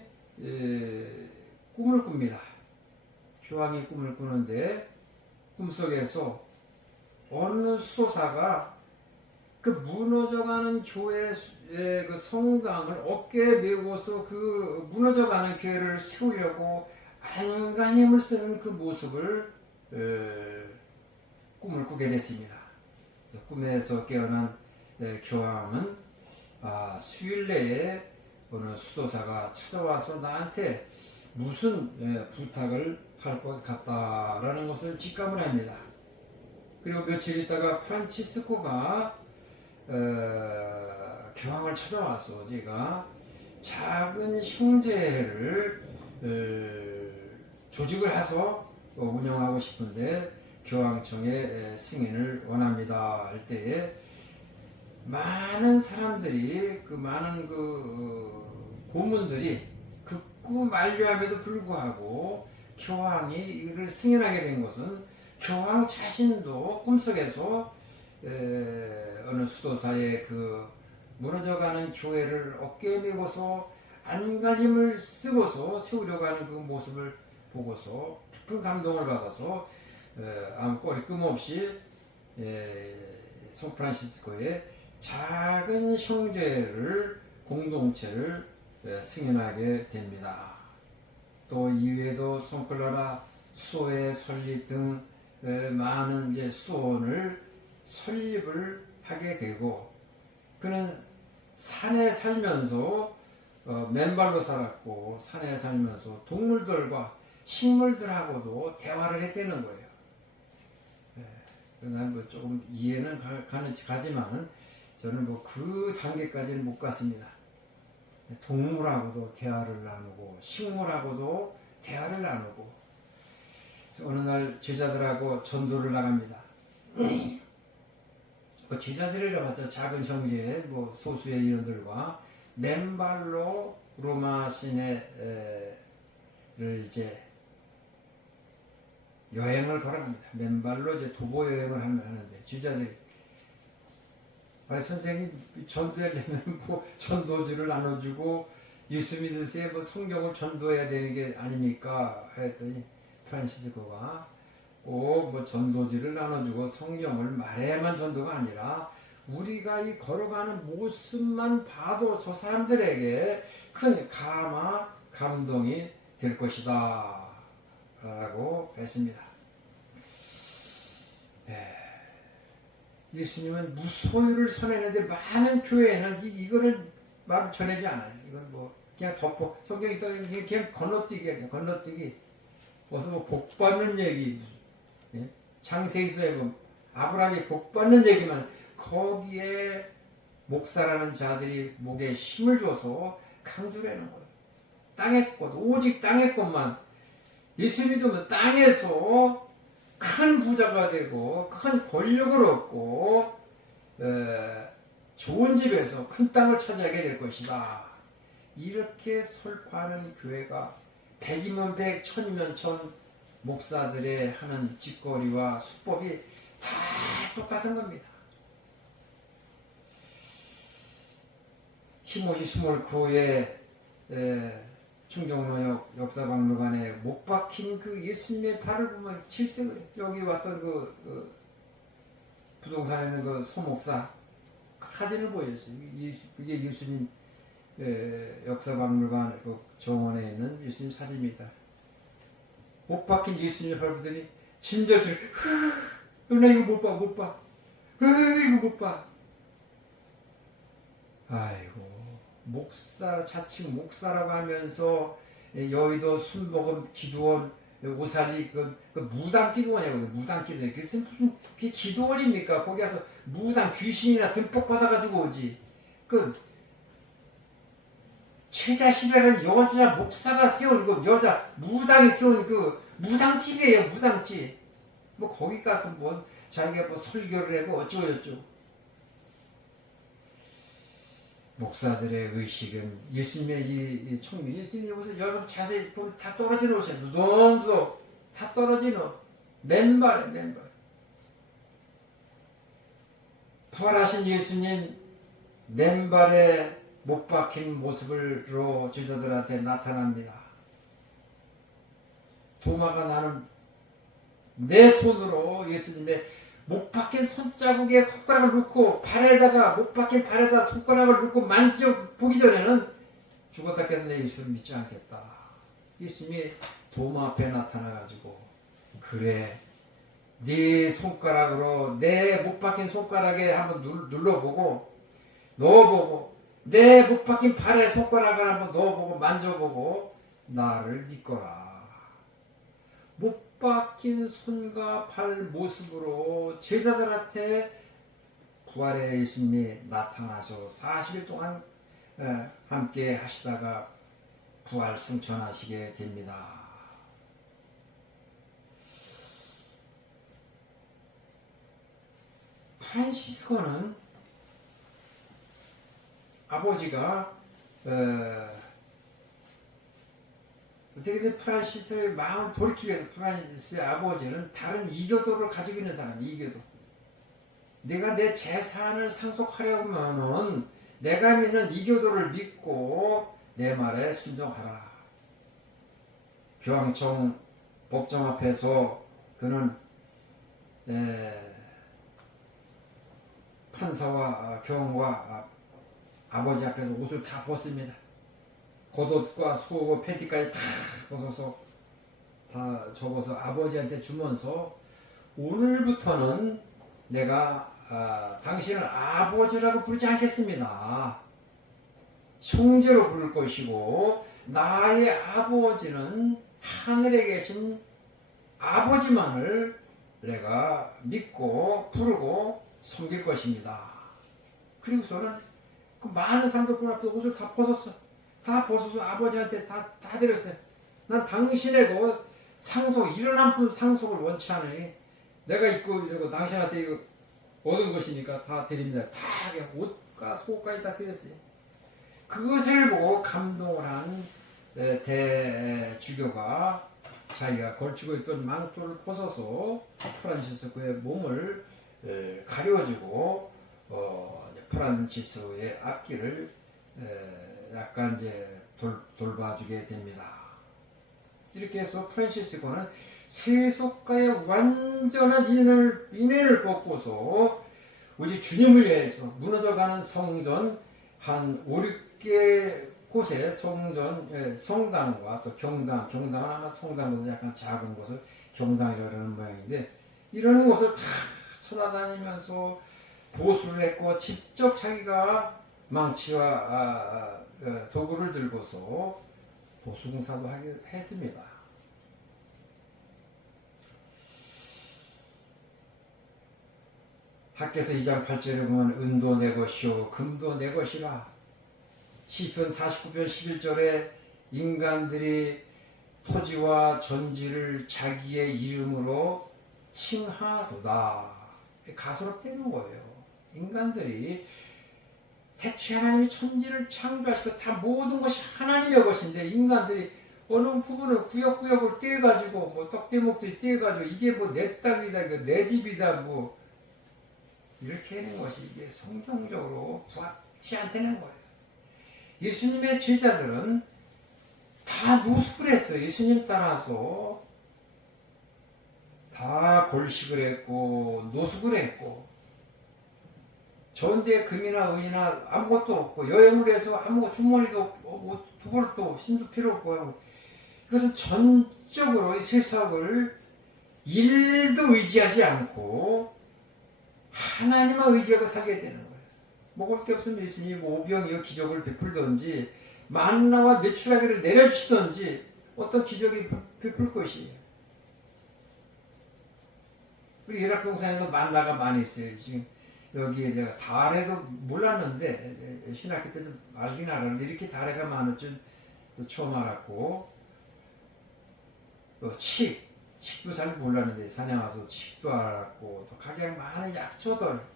꿈을 꿉니다. 교황이 꿈을 꾸는데 꿈속에서 어느 수도사가 그 무너져가는 교회의 그 성당을 어깨에 메고서 그 무너져가는 교회를 세우려고 안간힘을 쓰는 그 모습을 꿈을 꾸게 됐습니다. 꿈에서 깨어난 교황은 수일 내에 어느 수도사가 찾아와서 나한테 무슨 부탁을 할 것 같다라는 것을 직감을 합니다. 그리고 며칠 있다가 프란치스코가 교황을 찾아와서 제가 작은 형제를 조직을 해서 운영하고 싶은데 교황청에 승인을 원합니다 할 때에 많은 사람들이 그 많은 그 고문들이 극구 만류함에도 불구하고 교황이 이를 승인하게 된 것은 교황 자신도 꿈속에서 어느 수도사의 그 무너져가는 교회를 어깨에 메고서 안간힘을 쓰고서 세우려고 하는 그 모습을 보고서 깊은 감동을 받아서 아무 꺼리낌 없이 샌프란시스코의 작은 형제를 공동체를 승인하게 됩니다. 또 이외에도 송클라라 수도회 설립 등 많은 이제 수도원을 설립을 하게 되고 그는 산에 살면서 맨발로 살았고 산에 살면서 동물들과 식물들하고도 대화를 했다는 거예요. 난 뭐 조금 이해는 가지만 저는 뭐 그 단계까지는 못 갔습니다. 동물하고도 대화를 나누고 식물하고도 대화를 나누고 그래서 어느 날 제자들하고 전도를 나갑니다. 제자들이라 봤자 작은 형제 뭐 소수의 인원들과 맨발로 로마 시내를 이제 여행을 걸어갑니다. 맨발로 이제 도보 여행을 하는데 제자들이 선생님 전도하려면 뭐 전도지를 나눠주고 예수 믿으세요 뭐 성경을 전도해야 되는 게 아닙니까? 했더니 프란시스코가 꼭 뭐 전도지를 나눠주고 성경을 말해야만 전도가 아니라 우리가 이 걸어가는 모습만 봐도 저 사람들에게 큰 감동이 될 것이다 라고 했습니다. 예수님은 무소유를 선언했는데 많은 교회는 이거는 말 전하지 않아요. 이건 뭐 그냥 덮어 성경이 또 그냥 건너뛰기야. 건너뛰기. 무슨 뭐 복 받는 얘기. 예? 창세기서에 보면 아브라함이 복 받는 얘기만 거기에 목사라는 자들이 목에 힘을 줘서 강조를 해놓은 거예요. 땅의 것, 오직 땅의 것만. 예수 믿으면 땅에서 큰 부자가 되고 큰 권력을 얻고 좋은 집에서 큰 땅을 차지하게 될 것이다. 이렇게 설파하는 교회가 100이면 100, 1000이면 1000 목사들의 하는 짓거리와 수법이 다 똑같은 겁니다. 티모시 스몰크의 충정로역 역사박물관에 못 박힌 그 예수님의 발을 보면 질색을 여기 왔던 그 부동산에 있는 그 소목사 그 사진을 보여줬어요. 이게 예수님 역사박물관 그 정원에 있는 예수님 사진입니다. 못 박힌 예수님의 발 보더니 진저질 나 이거 못 봐. 이거 못 봐. 아이고 목사 자칭 목사라고 하면서 여의도 순복음 기도원 오살리 그 무당 기도원이라고 무당 기도원 그게 무슨 그게 기도원입니까? 거기 가서 무당 귀신이나 듬뿍 받아가지고 오지. 그 최자실이라는 여자 목사가 세운 그 여자 무당이 세운 그 무당집이에요. 무당집. 뭐 거기 가서 뭐 자기가 뭐 설교를 하고 어쩌고저쩌고. 목사들의 의식은 예수님의 이 청미, 예수님 여기서 여러분 자세히 보면 다 떨어지는 옷이에요. 누동도 다 떨어지는 옷. 맨발. 부활하신 예수님 맨발에 못 박힌 모습으로 제자들한테 나타납니다. 도마가 나는 내 손으로 예수님의 못 박힌 손자국에 손가락을 넣고 발에다가 못 박힌 발에다 손가락을 넣고 만져보기 전에는 죽었다 깨어난 예수를 믿지 않겠다. 예수님이 도마 앞에 나타나가지고 그래 네 손가락으로 내 못 박힌 손가락에 한번 눌러보고 넣어보고 내 못 박힌 발에 손가락을 한번 넣어보고 만져보고 나를 믿거라. 못 박힌 손과 발 모습으로 제자들한테 부활의 예수님이 나타나서 40일 동안 함께 하시다가 부활 승천하시게 됩니다. 프란시스코는 아버지가 어떻게든 프란시스의 마음을 돌이키기 위해서 프란시스의 아버지는 다른 이교도를 가지고 있는 사람이 이교도. 내가 내 재산을 상속하려고 하면은 내가 믿는 이교도를 믿고 내 말에 순종하라. 교황청 법정 앞에서 그는 판사와 교황과 아버지 앞에서 옷을 다 벗습니다. 겉옷과 수옷과 팬티까지 다 벗어서 다 접어서 아버지한테 주면서 오늘부터는 내가 당신을 아버지라고 부르지 않겠습니다. 형제로 부를 것이고 나의 아버지는 하늘에 계신 아버지만을 내가 믿고 부르고 섬길 것입니다. 그리고서는 그 많은 사람들 앞에 옷을 다 벗었어. 다 벗어서 아버지한테 다 드렸어요. 난 당신의 그 상속, 일어난 품 상속을 원치 않으니 내가 입고 이러고 당신한테 이거 얻은 것이니까 다 드립니다. 다 옷과 속까지 다 드렸어요. 그것을 보고 감동을 한 대주교가 자기가 걸치고 있던 망토를 벗어서 프란시스코의 몸을 가려주고 프란시스코의 앞길을 약간 이제 돌봐주게 됩니다. 이렇게 해서 프란시스코는 세속가의 완전한 인연을 뽑고서 우리 주님을 위해서 무너져가는 성전 한 5, 6개 곳에 성당과 또 경당은 아마 성당보다 약간 작은 곳을 경당이라고 하는 모양인데, 이런 곳을 다 찾아다니면서 보수를 했고 직접 자기가 망치와 도구를 들고서 보수공사도 했습니다. 학개서 2장 8절에 보면 은도 내 것이요 금도 내 것이라. 시편 49편 11절에 인간들이 토지와 전지를 자기의 이름으로 칭하도다. 가소롭다는 거예요. 인간들이 대체 하나님이 천지를 창조하시고 다 모든 것이 하나님의 것인데, 인간들이 어느 부분을 구역구역을 떼가지고 뭐 떡대목들이 떼가지고 이게 뭐 내 땅이다, 이거 내 집이다, 뭐 이렇게 하는 것이 이게 성경적으로 부합치 않다는 거예요. 예수님의 제자들은 다 노숙을 했어요. 예수님 따라서 다 골식을 했고 노숙을 했고, 전대 금이나 은이나 아무것도 없고, 여행을 해서 아무것도 주머니도 없고 두벌도 신도 필요 없고, 이것은 전적으로 이 세상을 일도 의지하지 않고 하나님만 의지하고 살게 되는 거예요. 먹을 게 없으면 예수님 오병이어 기적을 베풀던지 만나와 메추라기를 내려주시던지 어떤 기적이 베풀 것이에요. 우리 이라크동산에도 만나가 많이 있어요. 지금 여기에 내가 달에도 몰랐는데, 신학교 때도 알긴 알았는데 이렇게 달에가 많을 줄 또 처음 알았고, 또 칡도 잘 몰랐는데 산에 와서 칡도 알았고, 또 각양 많은 약초들,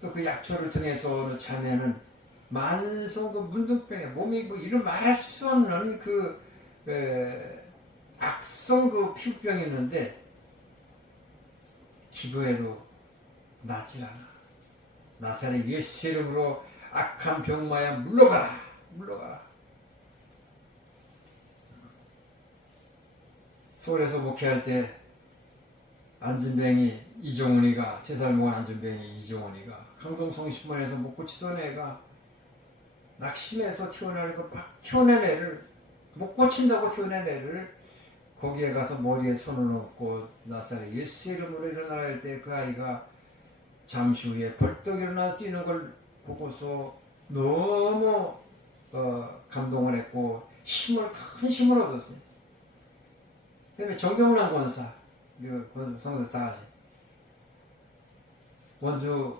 또 그 약초를 통해서 자매는 만성 그 문둥병에 몸이 뭐 이름 말할 수 없는 그 악성 그 피부병이 있는데 기도해도 낫지 않아. 나사렛 예수 이름으로 악한 병마야 물러가라, 물러가라. 서울에서 목회할 때 안진뱅이 이종훈이가, 3살 먹은 안진뱅이 이종훈이가 강동 성심원에서 못 고치던 애가 낙심해서 튀어낸 애를, 못 고친다고 튀어낸 애를 거기에 가서 머리에 손을 얹고 나사렛 예수 이름으로 일어나라 할 때 그 아이가 잠시 후에 벌떡 일어나 뛰는 걸 보고서 너무 감동을 했고 큰 힘을 얻었어요. 그 다음에 정경란 권사, 성도사 원주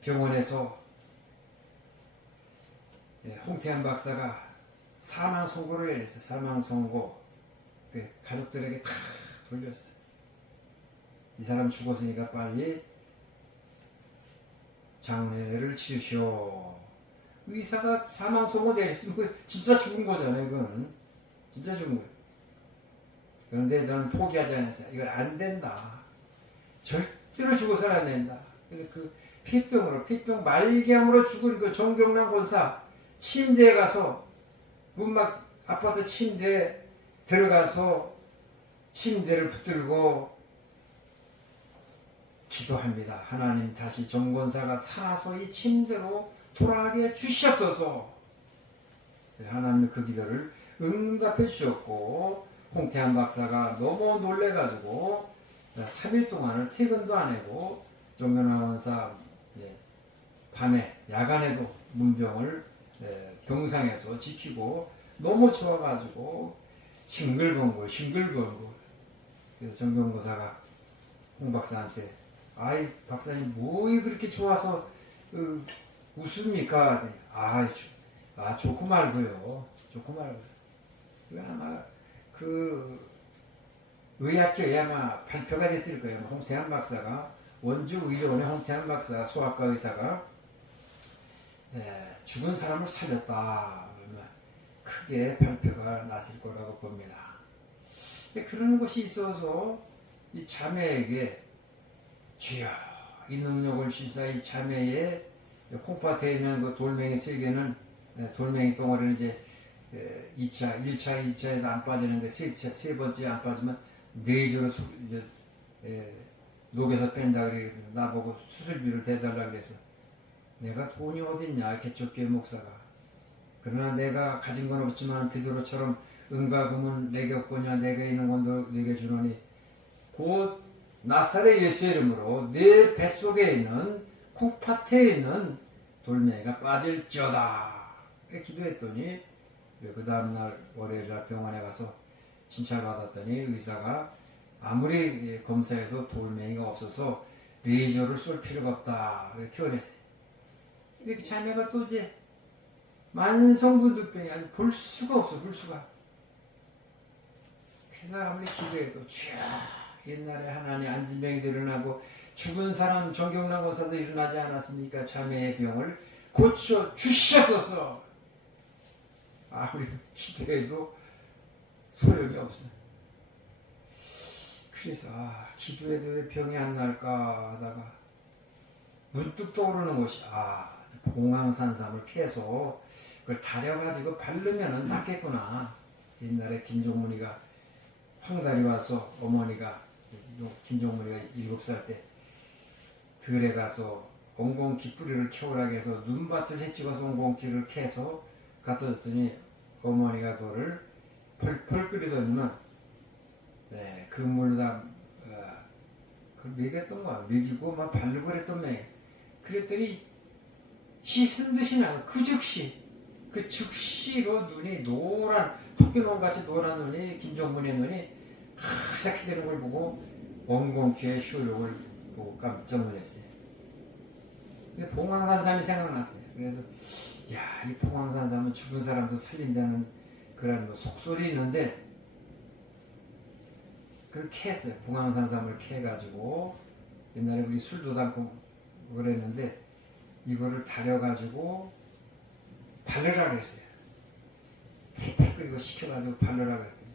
병원에서 홍태한 박사가 사망 선고를 내렸어요. 사망 선고. 가족들에게 다 돌렸어요. 이 사람 죽었으니까 빨리 장례를 치우시오. 의사가 사망 선고 내렸으면 그 진짜 죽은 거잖아요. 이건 진짜 죽은 거예요. 그런데 저는 포기하지 않았어요. 이건 안 된다. 절대로 죽어서는 안 된다. 그래서 그 폐병 말기암으로 죽은 그 정경란 권사 침대에 가서 문막 아파트 침대에 들어가서 침대를 붙들고 기도합니다. 하나님, 다시 정 권사가 살아서 이 침대로 돌아가게 주시옵소서. 하나님이 그 기도를 응답해 주셨고, 홍태한 박사가 너무 놀래가지고 3일 동안을 퇴근도 안 하고 정경란 권사 밤에 야간에도 문병을 병상에서 지키고 너무 좋아가지고 싱글벙글. 그래서 정경권사가 홍 박사한테, 아이 박사님 뭐이 그렇게 좋아서 웃습니까? 좋고 말고요. 이거 아마 그 의학교에 아마 발표가 됐을 거예요. 홍태한 박사가, 원주 의료원의 홍태한 박사가, 소아과 의사가 죽은 사람을 살렸다. 크게 발표가 났을 거라고 봅니다. 그런 것이 있어서 이 자매에게 주여 이 능력을 주사 이 자매의 콩팥에 있는 그 돌멩이 3개는 돌멩이 덩어리는 이제 2차, 1차, 2차에도 안 빠지는데 세 번째 안 빠지면 뇌저로 이제 녹여서 뺀다 그래. 나보고 수술비를 대달라 그래서 내가 돈이 어딨냐 개척교회 목사가. 그러나 내가 가진 건 없지만 베드로처럼 은과 금은 내게 없거냐 내게 있는 건 내게 주노니 곧 나사렛 예수의 이름으로 내 뱃속에 있는 콩팥에 있는 돌멩이가 빠질지어다. 기도했더니 그 다음날 월요일날 병원에 가서 진찰받았더니 의사가 아무리 검사해도 돌멩이가 없어서 레이저를 쏠 필요가 없다. 이렇게 퇴원했어요. 이렇게 자매가 또 이제 만성분두병이 아니 볼 수가 없어. 볼 수가. 그래서 아무리 기도해도 옛날에 하나님 안진병이 일어나고 죽은 사람 정경남 권사도 일어나지 않았습니까? 자매의 병을 고쳐 주셨었어. 아무리 기도해도 소용이 없어. 그래서 기도해도 왜 병이 안 날까 하다가 문득 떠오르는 것이 봉황산삼을 캐서 그걸 다려가지고 바르면은 낫겠구나. 옛날에 김종문이가 황달이 와서 어머니가 김종문이가 7살 때 들에 가서 엉겅퀴 뿌리를 캐오라고 해서 눈밭을 헤치고서 엉겅퀴를 캐서 갖다 줬더니 어머니가 그거를 펄펄 끓이더니는 그 물다 먹였던 거야. 먹이고 막 바르고 그랬던 매. 그랬더니 씻은 듯이 나고 그 즉시로 눈이 노란 토끼놈같이 노란 눈이 김종문의 눈이 하얗게 되는 걸 보고 엉겅퀴의 효력을 보고 깜짝 놀랐어요. 봉황산삼이 생각났어요. 그래서 이 봉황산삼은 죽은 사람도 살린다는 그런 속설이 있는데 그걸 캐었어요. 봉황산삼을 캐가지고 옛날에 우리 술도 담고 그랬는데 이거를 다려가지고 바르라 그랬어요. 그리고 시켜가지고 바르라 그랬더니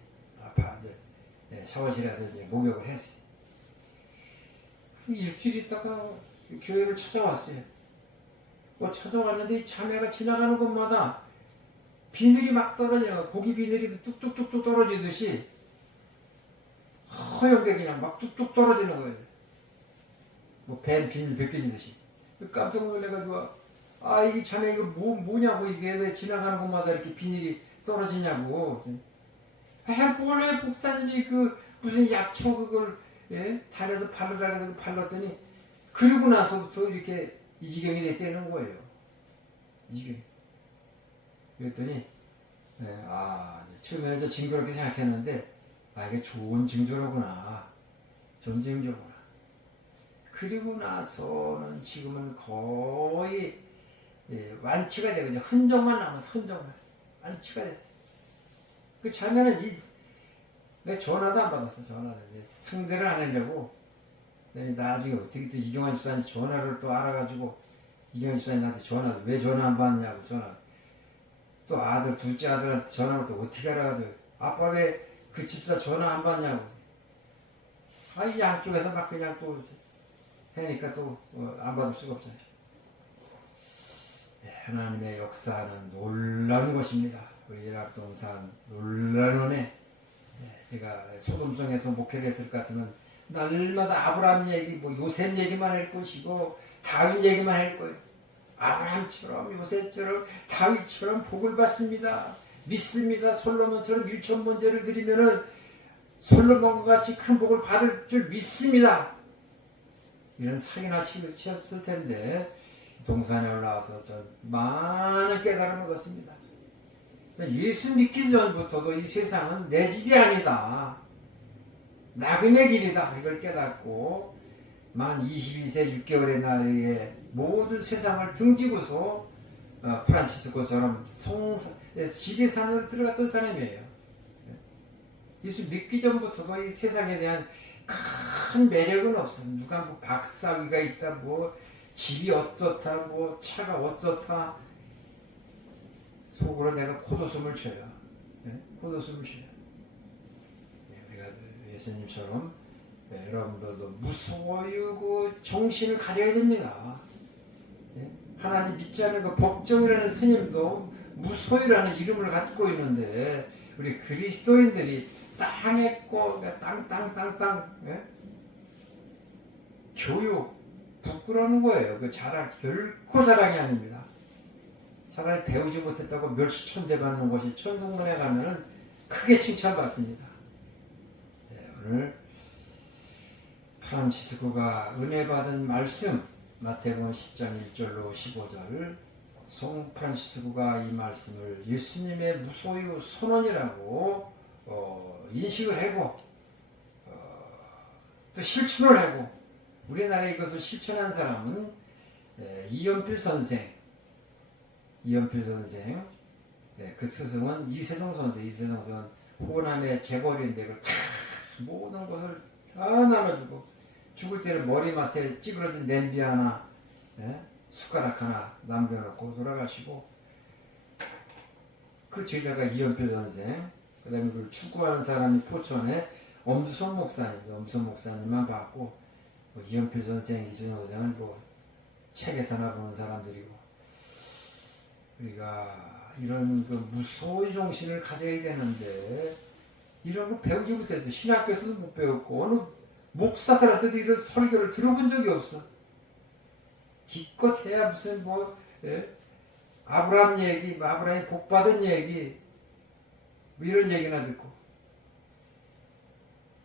이제 샤워실에서 이제 목욕을 했어요. 일주일 있다가 교회를 찾아왔어요. 찾아왔는데 자매가 지나가는 곳마다 비늘이 막 떨어지는 고기 비늘이 뚝뚝뚝뚝 떨어지듯이 허옇게 그냥 막 뚝뚝 떨어지는 거예요. 뱀 비늘 벗겨지듯이. 깜짝 놀래가지고 이게 자매 이거 뭐냐고 이게 왜 지나가는 곳마다 이렇게 비닐이 떨어지냐고. 원래 목사님이 무슨 약초 그걸 달여서 바르라 해서 발랐더니 그러고 나서부터 이렇게 이 지경이 됐다는 거예요. 이 지경. 그랬더니 처음에는 징조롭게 생각했는데 이게 좋은 징조로구나. 좋은 징조구나. 그리고 나서는 지금은 거의 완치가 되고 흔적만 남아서 흔적만 완치가 됐어요. 그 자매는 내가 전화도 안 받았어. 전화를 상대를 안 하려고. 나중에 어떻게 또 이경환 집사님 전화를 또 알아가지고 이경환 집사님 나한테 왜 전화 안 받냐고 또 둘째 아들한테 전화를 또 어떻게 알아가지고 아빠 왜 그 집사 전화 안 받냐고. 이 양쪽에서 막 그냥 또 하니까 또 안 받을 수가 없잖아요. 하나님의 역사는 놀라운 것입니다. 우리 일학동산 놀라운 은혜. 제가 소돔성에서 목회를 했을 것 같으면 날마다 아브라함 얘기, 요셉 얘기만 할 것이고 다윗 얘기만 할 거예요. 아브라함처럼 요셉처럼 다윗처럼 복을 받습니다. 믿습니다. 솔로몬처럼 1,000번제를 드리면은 솔로몬과 같이 큰 복을 받을 줄 믿습니다. 이런 사기나 치었을 텐데 동산에 올라와서 많은 깨달음을 얻었습니다. 예수 믿기 전부터도 이 세상은 내 집이 아니다. 나그네 길이다. 이걸 깨닫고 만 22세 6개월의 나이에 모든 세상을 등지고서 프란치스코처럼 지리산으로 들어갔던 사람이에요. 예수 믿기 전부터도 이 세상에 대한 큰 매력은 없어요. 누가 박사위가 있다, 집이 어떻다, 차가 어떻다. 속으로 내가 코도숨을 쳐요. 코도숨을 쳐요. 우리가 예수님처럼 여러분들도 무소유고 정신을 가져야 됩니다. 하나님 믿지 않는 그 법정이라는 스님도 무소유라는 이름을 갖고 있는데 우리 그리스도인들이 땅했고 땅 예? 교육 부끄러운 거예요. 그 자랑 결코 자랑이 아닙니다. 차라리 배우지 못했다고 멸시천대 받는 것이 천국문에 가면은 크게 칭찬받습니다. 네, 오늘 프란치스코가 은혜 받은 말씀 마태복음 10장 1절로 15절 송 프란치스코가 이 말씀을 예수님의 무소유 선언이라고 인식을 하고 또 실천을 하고 우리나라에 이것을 실천한 사람은 이연필 선생 그 스승은 이세동 선생 호남의 재벌인데 그걸 다 모든 것을 다 나눠주고 죽을 때는 머리맡에 찌그러진 냄비 하나 숟가락 하나 남겨놓고 돌아가시고 그 제자가 이연필 선생 그 다음에 그걸 추구하는 사람이 포천에 엄수선 목사님만 봤고 뭐 이연필 선생, 이순영 선생은 뭐 책에서나 보는 사람들이고 우리가 이런 그 무소유 정신을 가져야 되는데 이런 거 배우지 못해서 신학교에서도 못 배웠고 어느 목사들한테도 이런 설교를 들어본 적이 없어. 기껏 해야 무슨 아브라함 얘기, 아브라함이 복받은 얘기 뭐 이런 얘기나 듣고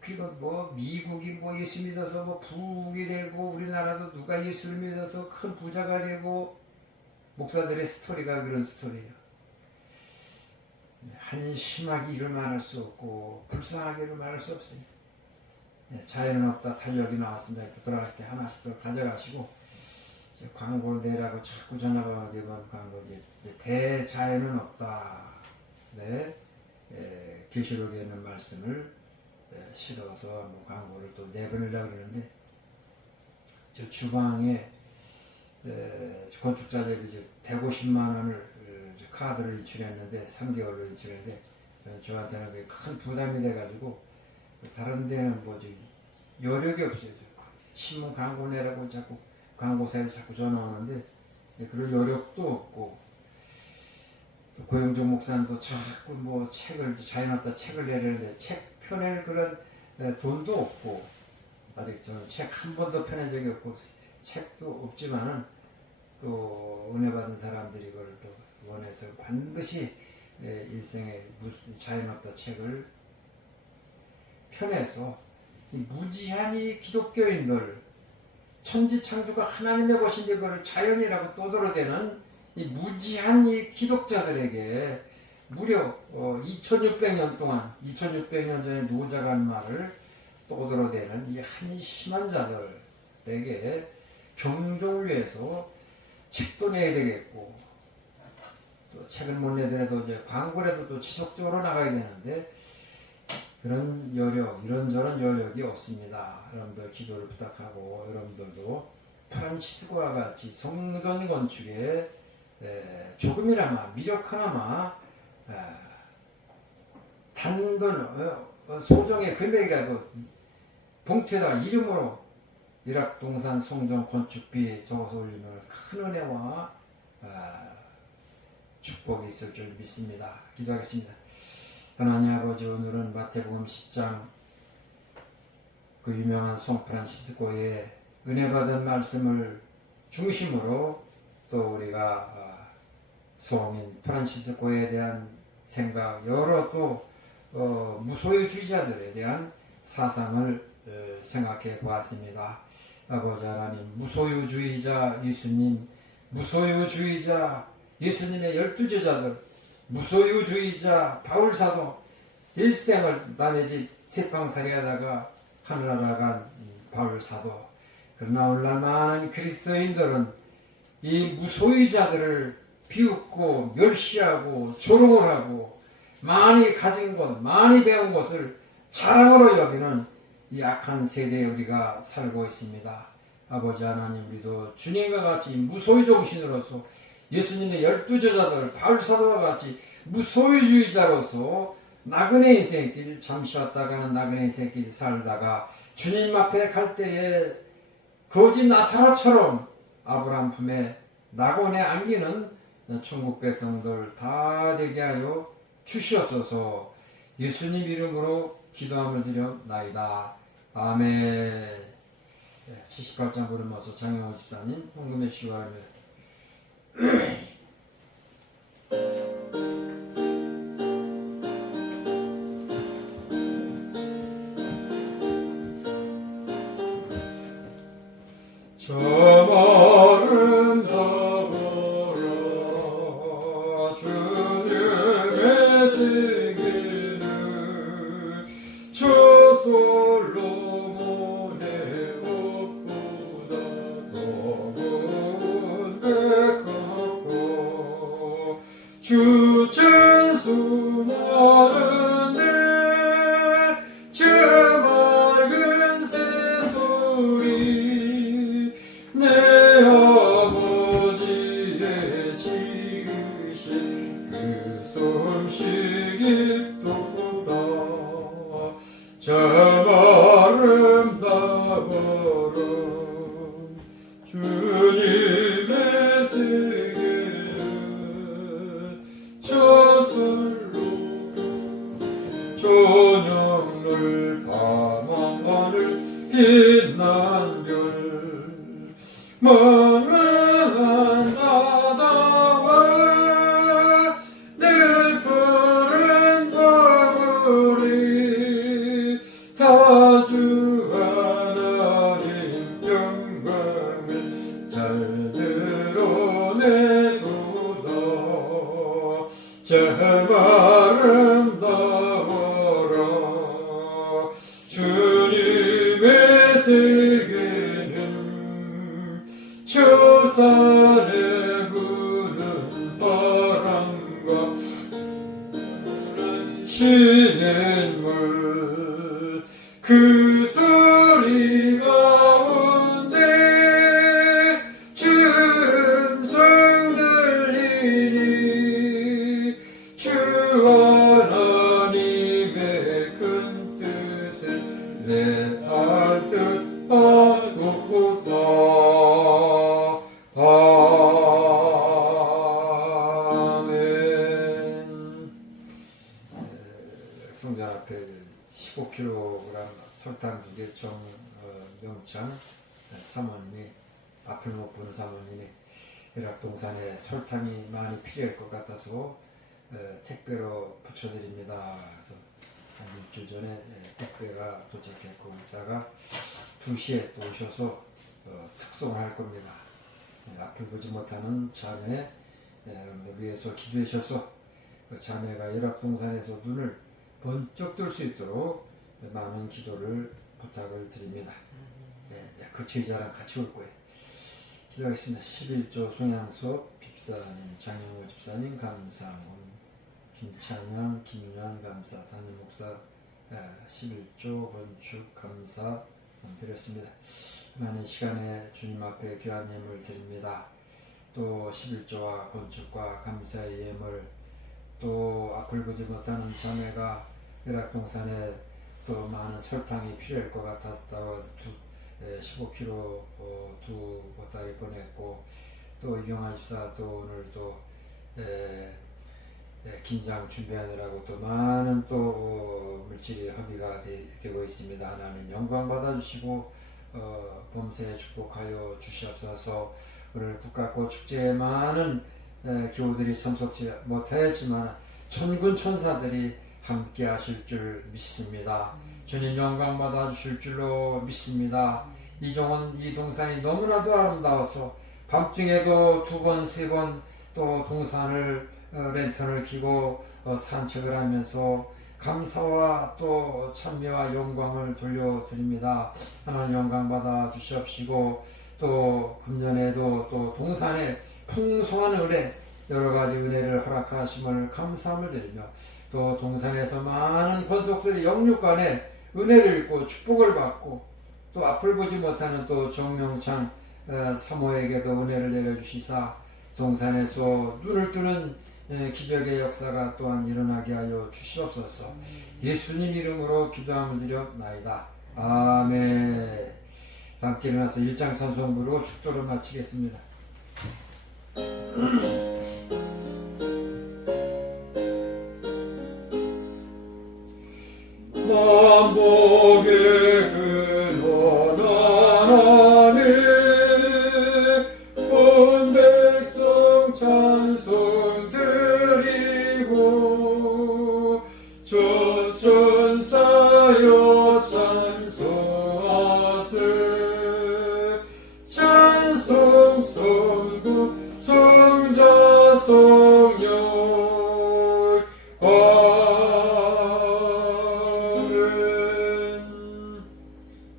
그리고 뭐 미국이 뭐 예수 믿어서 뭐 부국이 되고 우리나라도 누가 예수를 믿어서 큰 부자가 되고 목사들의 스토리가 그런 스토리예요. 한심하게 일을 말할 수 없고 불쌍하게를 말할 수 없어요. 자연은 없다 탄력이 나왔습니다. 돌아갈 때 하나씩 더 가져가시고 광고를 내라고 자꾸 전화가 오면 광고 이제 대자연은 없다. 네, 계시록에 있는 말씀을 실어서 뭐 광고를 또 내보내려고 그러는데 저 주방에 건축자들이 이제 150만 원을 카드를 인출했는데 3개월로 인출했는데 저한테는 그게 큰 부담이 돼가지고 다른 데는 뭐 여력이 없어요. 신문 광고 내라고 자꾸 광고사에 자꾸 전화 오는데 그럴 여력도 없고 또 고영종 목사님도 자꾸 뭐 책을 자연없다 책을 내려는데 책 펴낼 그런 돈도 없고 아직 저는 책 한 번도 펴낸 적이 없고 책도 없지만은 또 은혜 받은 사람들이 이걸 또 원해서 반드시 일생에 자연없다 책을 펴내서 이 무지한 이 기독교인들 천지창조가 하나님의 것인데 그걸 자연이라고 떠들어대는 이 무지한 이 기독자들에게 무려 2600년 전에 노자가 한 말을 떠들어대는 이 한심한 자들에게 경종을 위해서 책도 내야 되겠고 또 책을 못 내더라도 이제 광고라도 또 지속적으로 나가야 되는데 그런 여력, 이런저런 여력이 없습니다. 여러분들 기도를 부탁하고 여러분들도 프란치스코와 같이 성전 건축에 조금이나마 미력 하나마 단돈 소정의 금액이라도 봉투에다가 이름으로 일학동산 성전 건축비 적어서 올리면 큰 은혜와 축복이 있을 줄 믿습니다. 기도하겠습니다. 하나님 아버지 오늘은 마태복음 10장 그 유명한 송 프란치스코의 은혜 받은 말씀을 중심으로 또 우리가 송인 프란치스코에 대한 생각 여러 또 무소유주의자들에 대한 사상을 생각해 보았습니다. 아버지 하나님 무소유주의자 예수님 무소유주의자 예수님의 12제자들 무소유주의자 바울사도 일생을 남의 집 세방살이 하다가 하늘나라 간 바울사도 그러나 오늘날 많은 그리스도인들은 이 무소유자들을 비웃고 멸시하고 조롱을 하고 많이 가진 것 많이 배운 것을 자랑으로 여기는 이 악한 세대에 우리가 살고 있습니다. 아버지 하나님 우리도 주님과 같이 무소유 정신으로서 예수님의 12제자들 바울사도와 같이 무소유주의자로서 나그네 인생길 잠시 왔다가는 나그네 인생길 살다가 주님 앞에 갈 때에 거지 나사로처럼 아브라함 품에 낙원에 안기는 천국 백성들 다 되게 하여 주시옵소서. 예수님 이름으로 기도함을 드려나이다. 아멘. 78장 부르면서 장영호 집사님 헌금의 시간입니다. 저 아름다워라 주님의 세계는 저 솔로몬의 옷보다 더 고운백하고 주 찬수 많은데 저 맑은 새소리 내 아버지의 지으신 그 솜씨기 또다 참 아름다워라 주님의 세계는 저절로 저녁을 밤하늘 빛난 별 멍한 바다와 늘 푸른 봉우리 다 주 하나님 영광을 잘 드러내도다 참 아름다워라 주님의 세계는 저 산에 부는 바람과 쉬는 물 그 소리 가운데 춤성 들리니 주 하나님의 큰 뜻을 내 알 듯 하도다. 아멘. 성전 앞에 15kg 설탕 2개 명창 사모님이 앞을 못 보는 사모님이 일락동산에 설탕이 많이 필요할 것 같아서 택배로 붙여드립니다. 그래서 한 일주일 전에 택배가 도착했고 이따가 2시에 또 오셔서 특송할 겁니다. 앞을 보지 못하는 자매 여러분들 위해서 기도해 주셔서 그 자매가 일락동산에서 눈을 번쩍 뜰 수 있도록 많은 기도를 부탁을 드립니다. 그 제자랑 같이 올 거예요. 기도하겠습니다. 11조 송양섭 집사님, 장영호 집사님 감사합니다. 김찬영, 김유한 감사, 담임 목사 11조 건축 감사 드렸습니다. 하나님 시간에 주님 앞에 귀한 예물 드립니다. 또 11조와 건축과 감사의 예물, 또 앞을 보지 못하는 자매가 일락동산에 또 많은 설탕이 필요할 것 같았다고 15kg 두 보따리 보냈고, 또 이경환 집사 또 오늘 또 김장 준비하느라고 또 많은 또 물질이 허비가 되고 있습니다. 하나님 영광 받아주시고 범사에 축복하여 주시옵소서. 오늘 국가꽃 축제에 많은 교우들이 참석지 못하였지만 천군 천사들이 함께 하실 줄 믿습니다. 주님 영광 받아주실 줄로 믿습니다. 이종은 이 동산이 너무나도 아름다워서 밤중에도 2번 3번 또 동산을 랜턴을 켜고 산책을 하면서 감사와 또 찬미와 영광을 돌려드립니다. 하나님 영광 받아 주시옵시고, 또 금년에도 또 동산에 풍성한 은혜, 여러가지 은혜를 허락하심을 감사함을 드리며, 또 동산에서 많은 권속들이 영육간에 은혜를 입고 축복을 받고, 또 앞을 보지 못하는 또 정명창 사모에게도 은혜를 내려주시사 동산에서 눈을 뜨는 기적의 역사가 또한 일어나게 하여 주시옵소서. 예수님 이름으로 기도함을 드려나이다. 아멘. 다 함께 일어나서 일장 찬송 부르고 축도를 마치겠습니다. 만복의 근원 하나님 온 백성 찬송 드리고 전천사여 찬송하세 찬송 성부 성자 성령 아멘.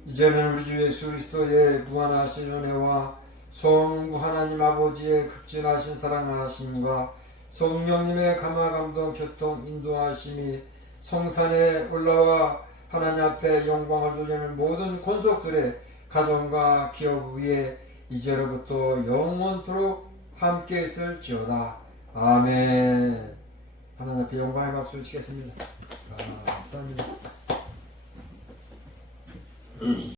이제는 우리 주 예수 그리스도의 무한하신 은혜와 성부 하나님 아버지의 극진하신 사랑하심과 성령님의 감화감동 교통 인도하심이 성산에 올라와 하나님 앞에 영광을 돌리는 모든 권속들의 가정과 기업 위에 이제로부터 영원토록 함께 있을지어다. 아멘. 하나님 앞에 영광의 박수를 치겠습니다. 감사합니다.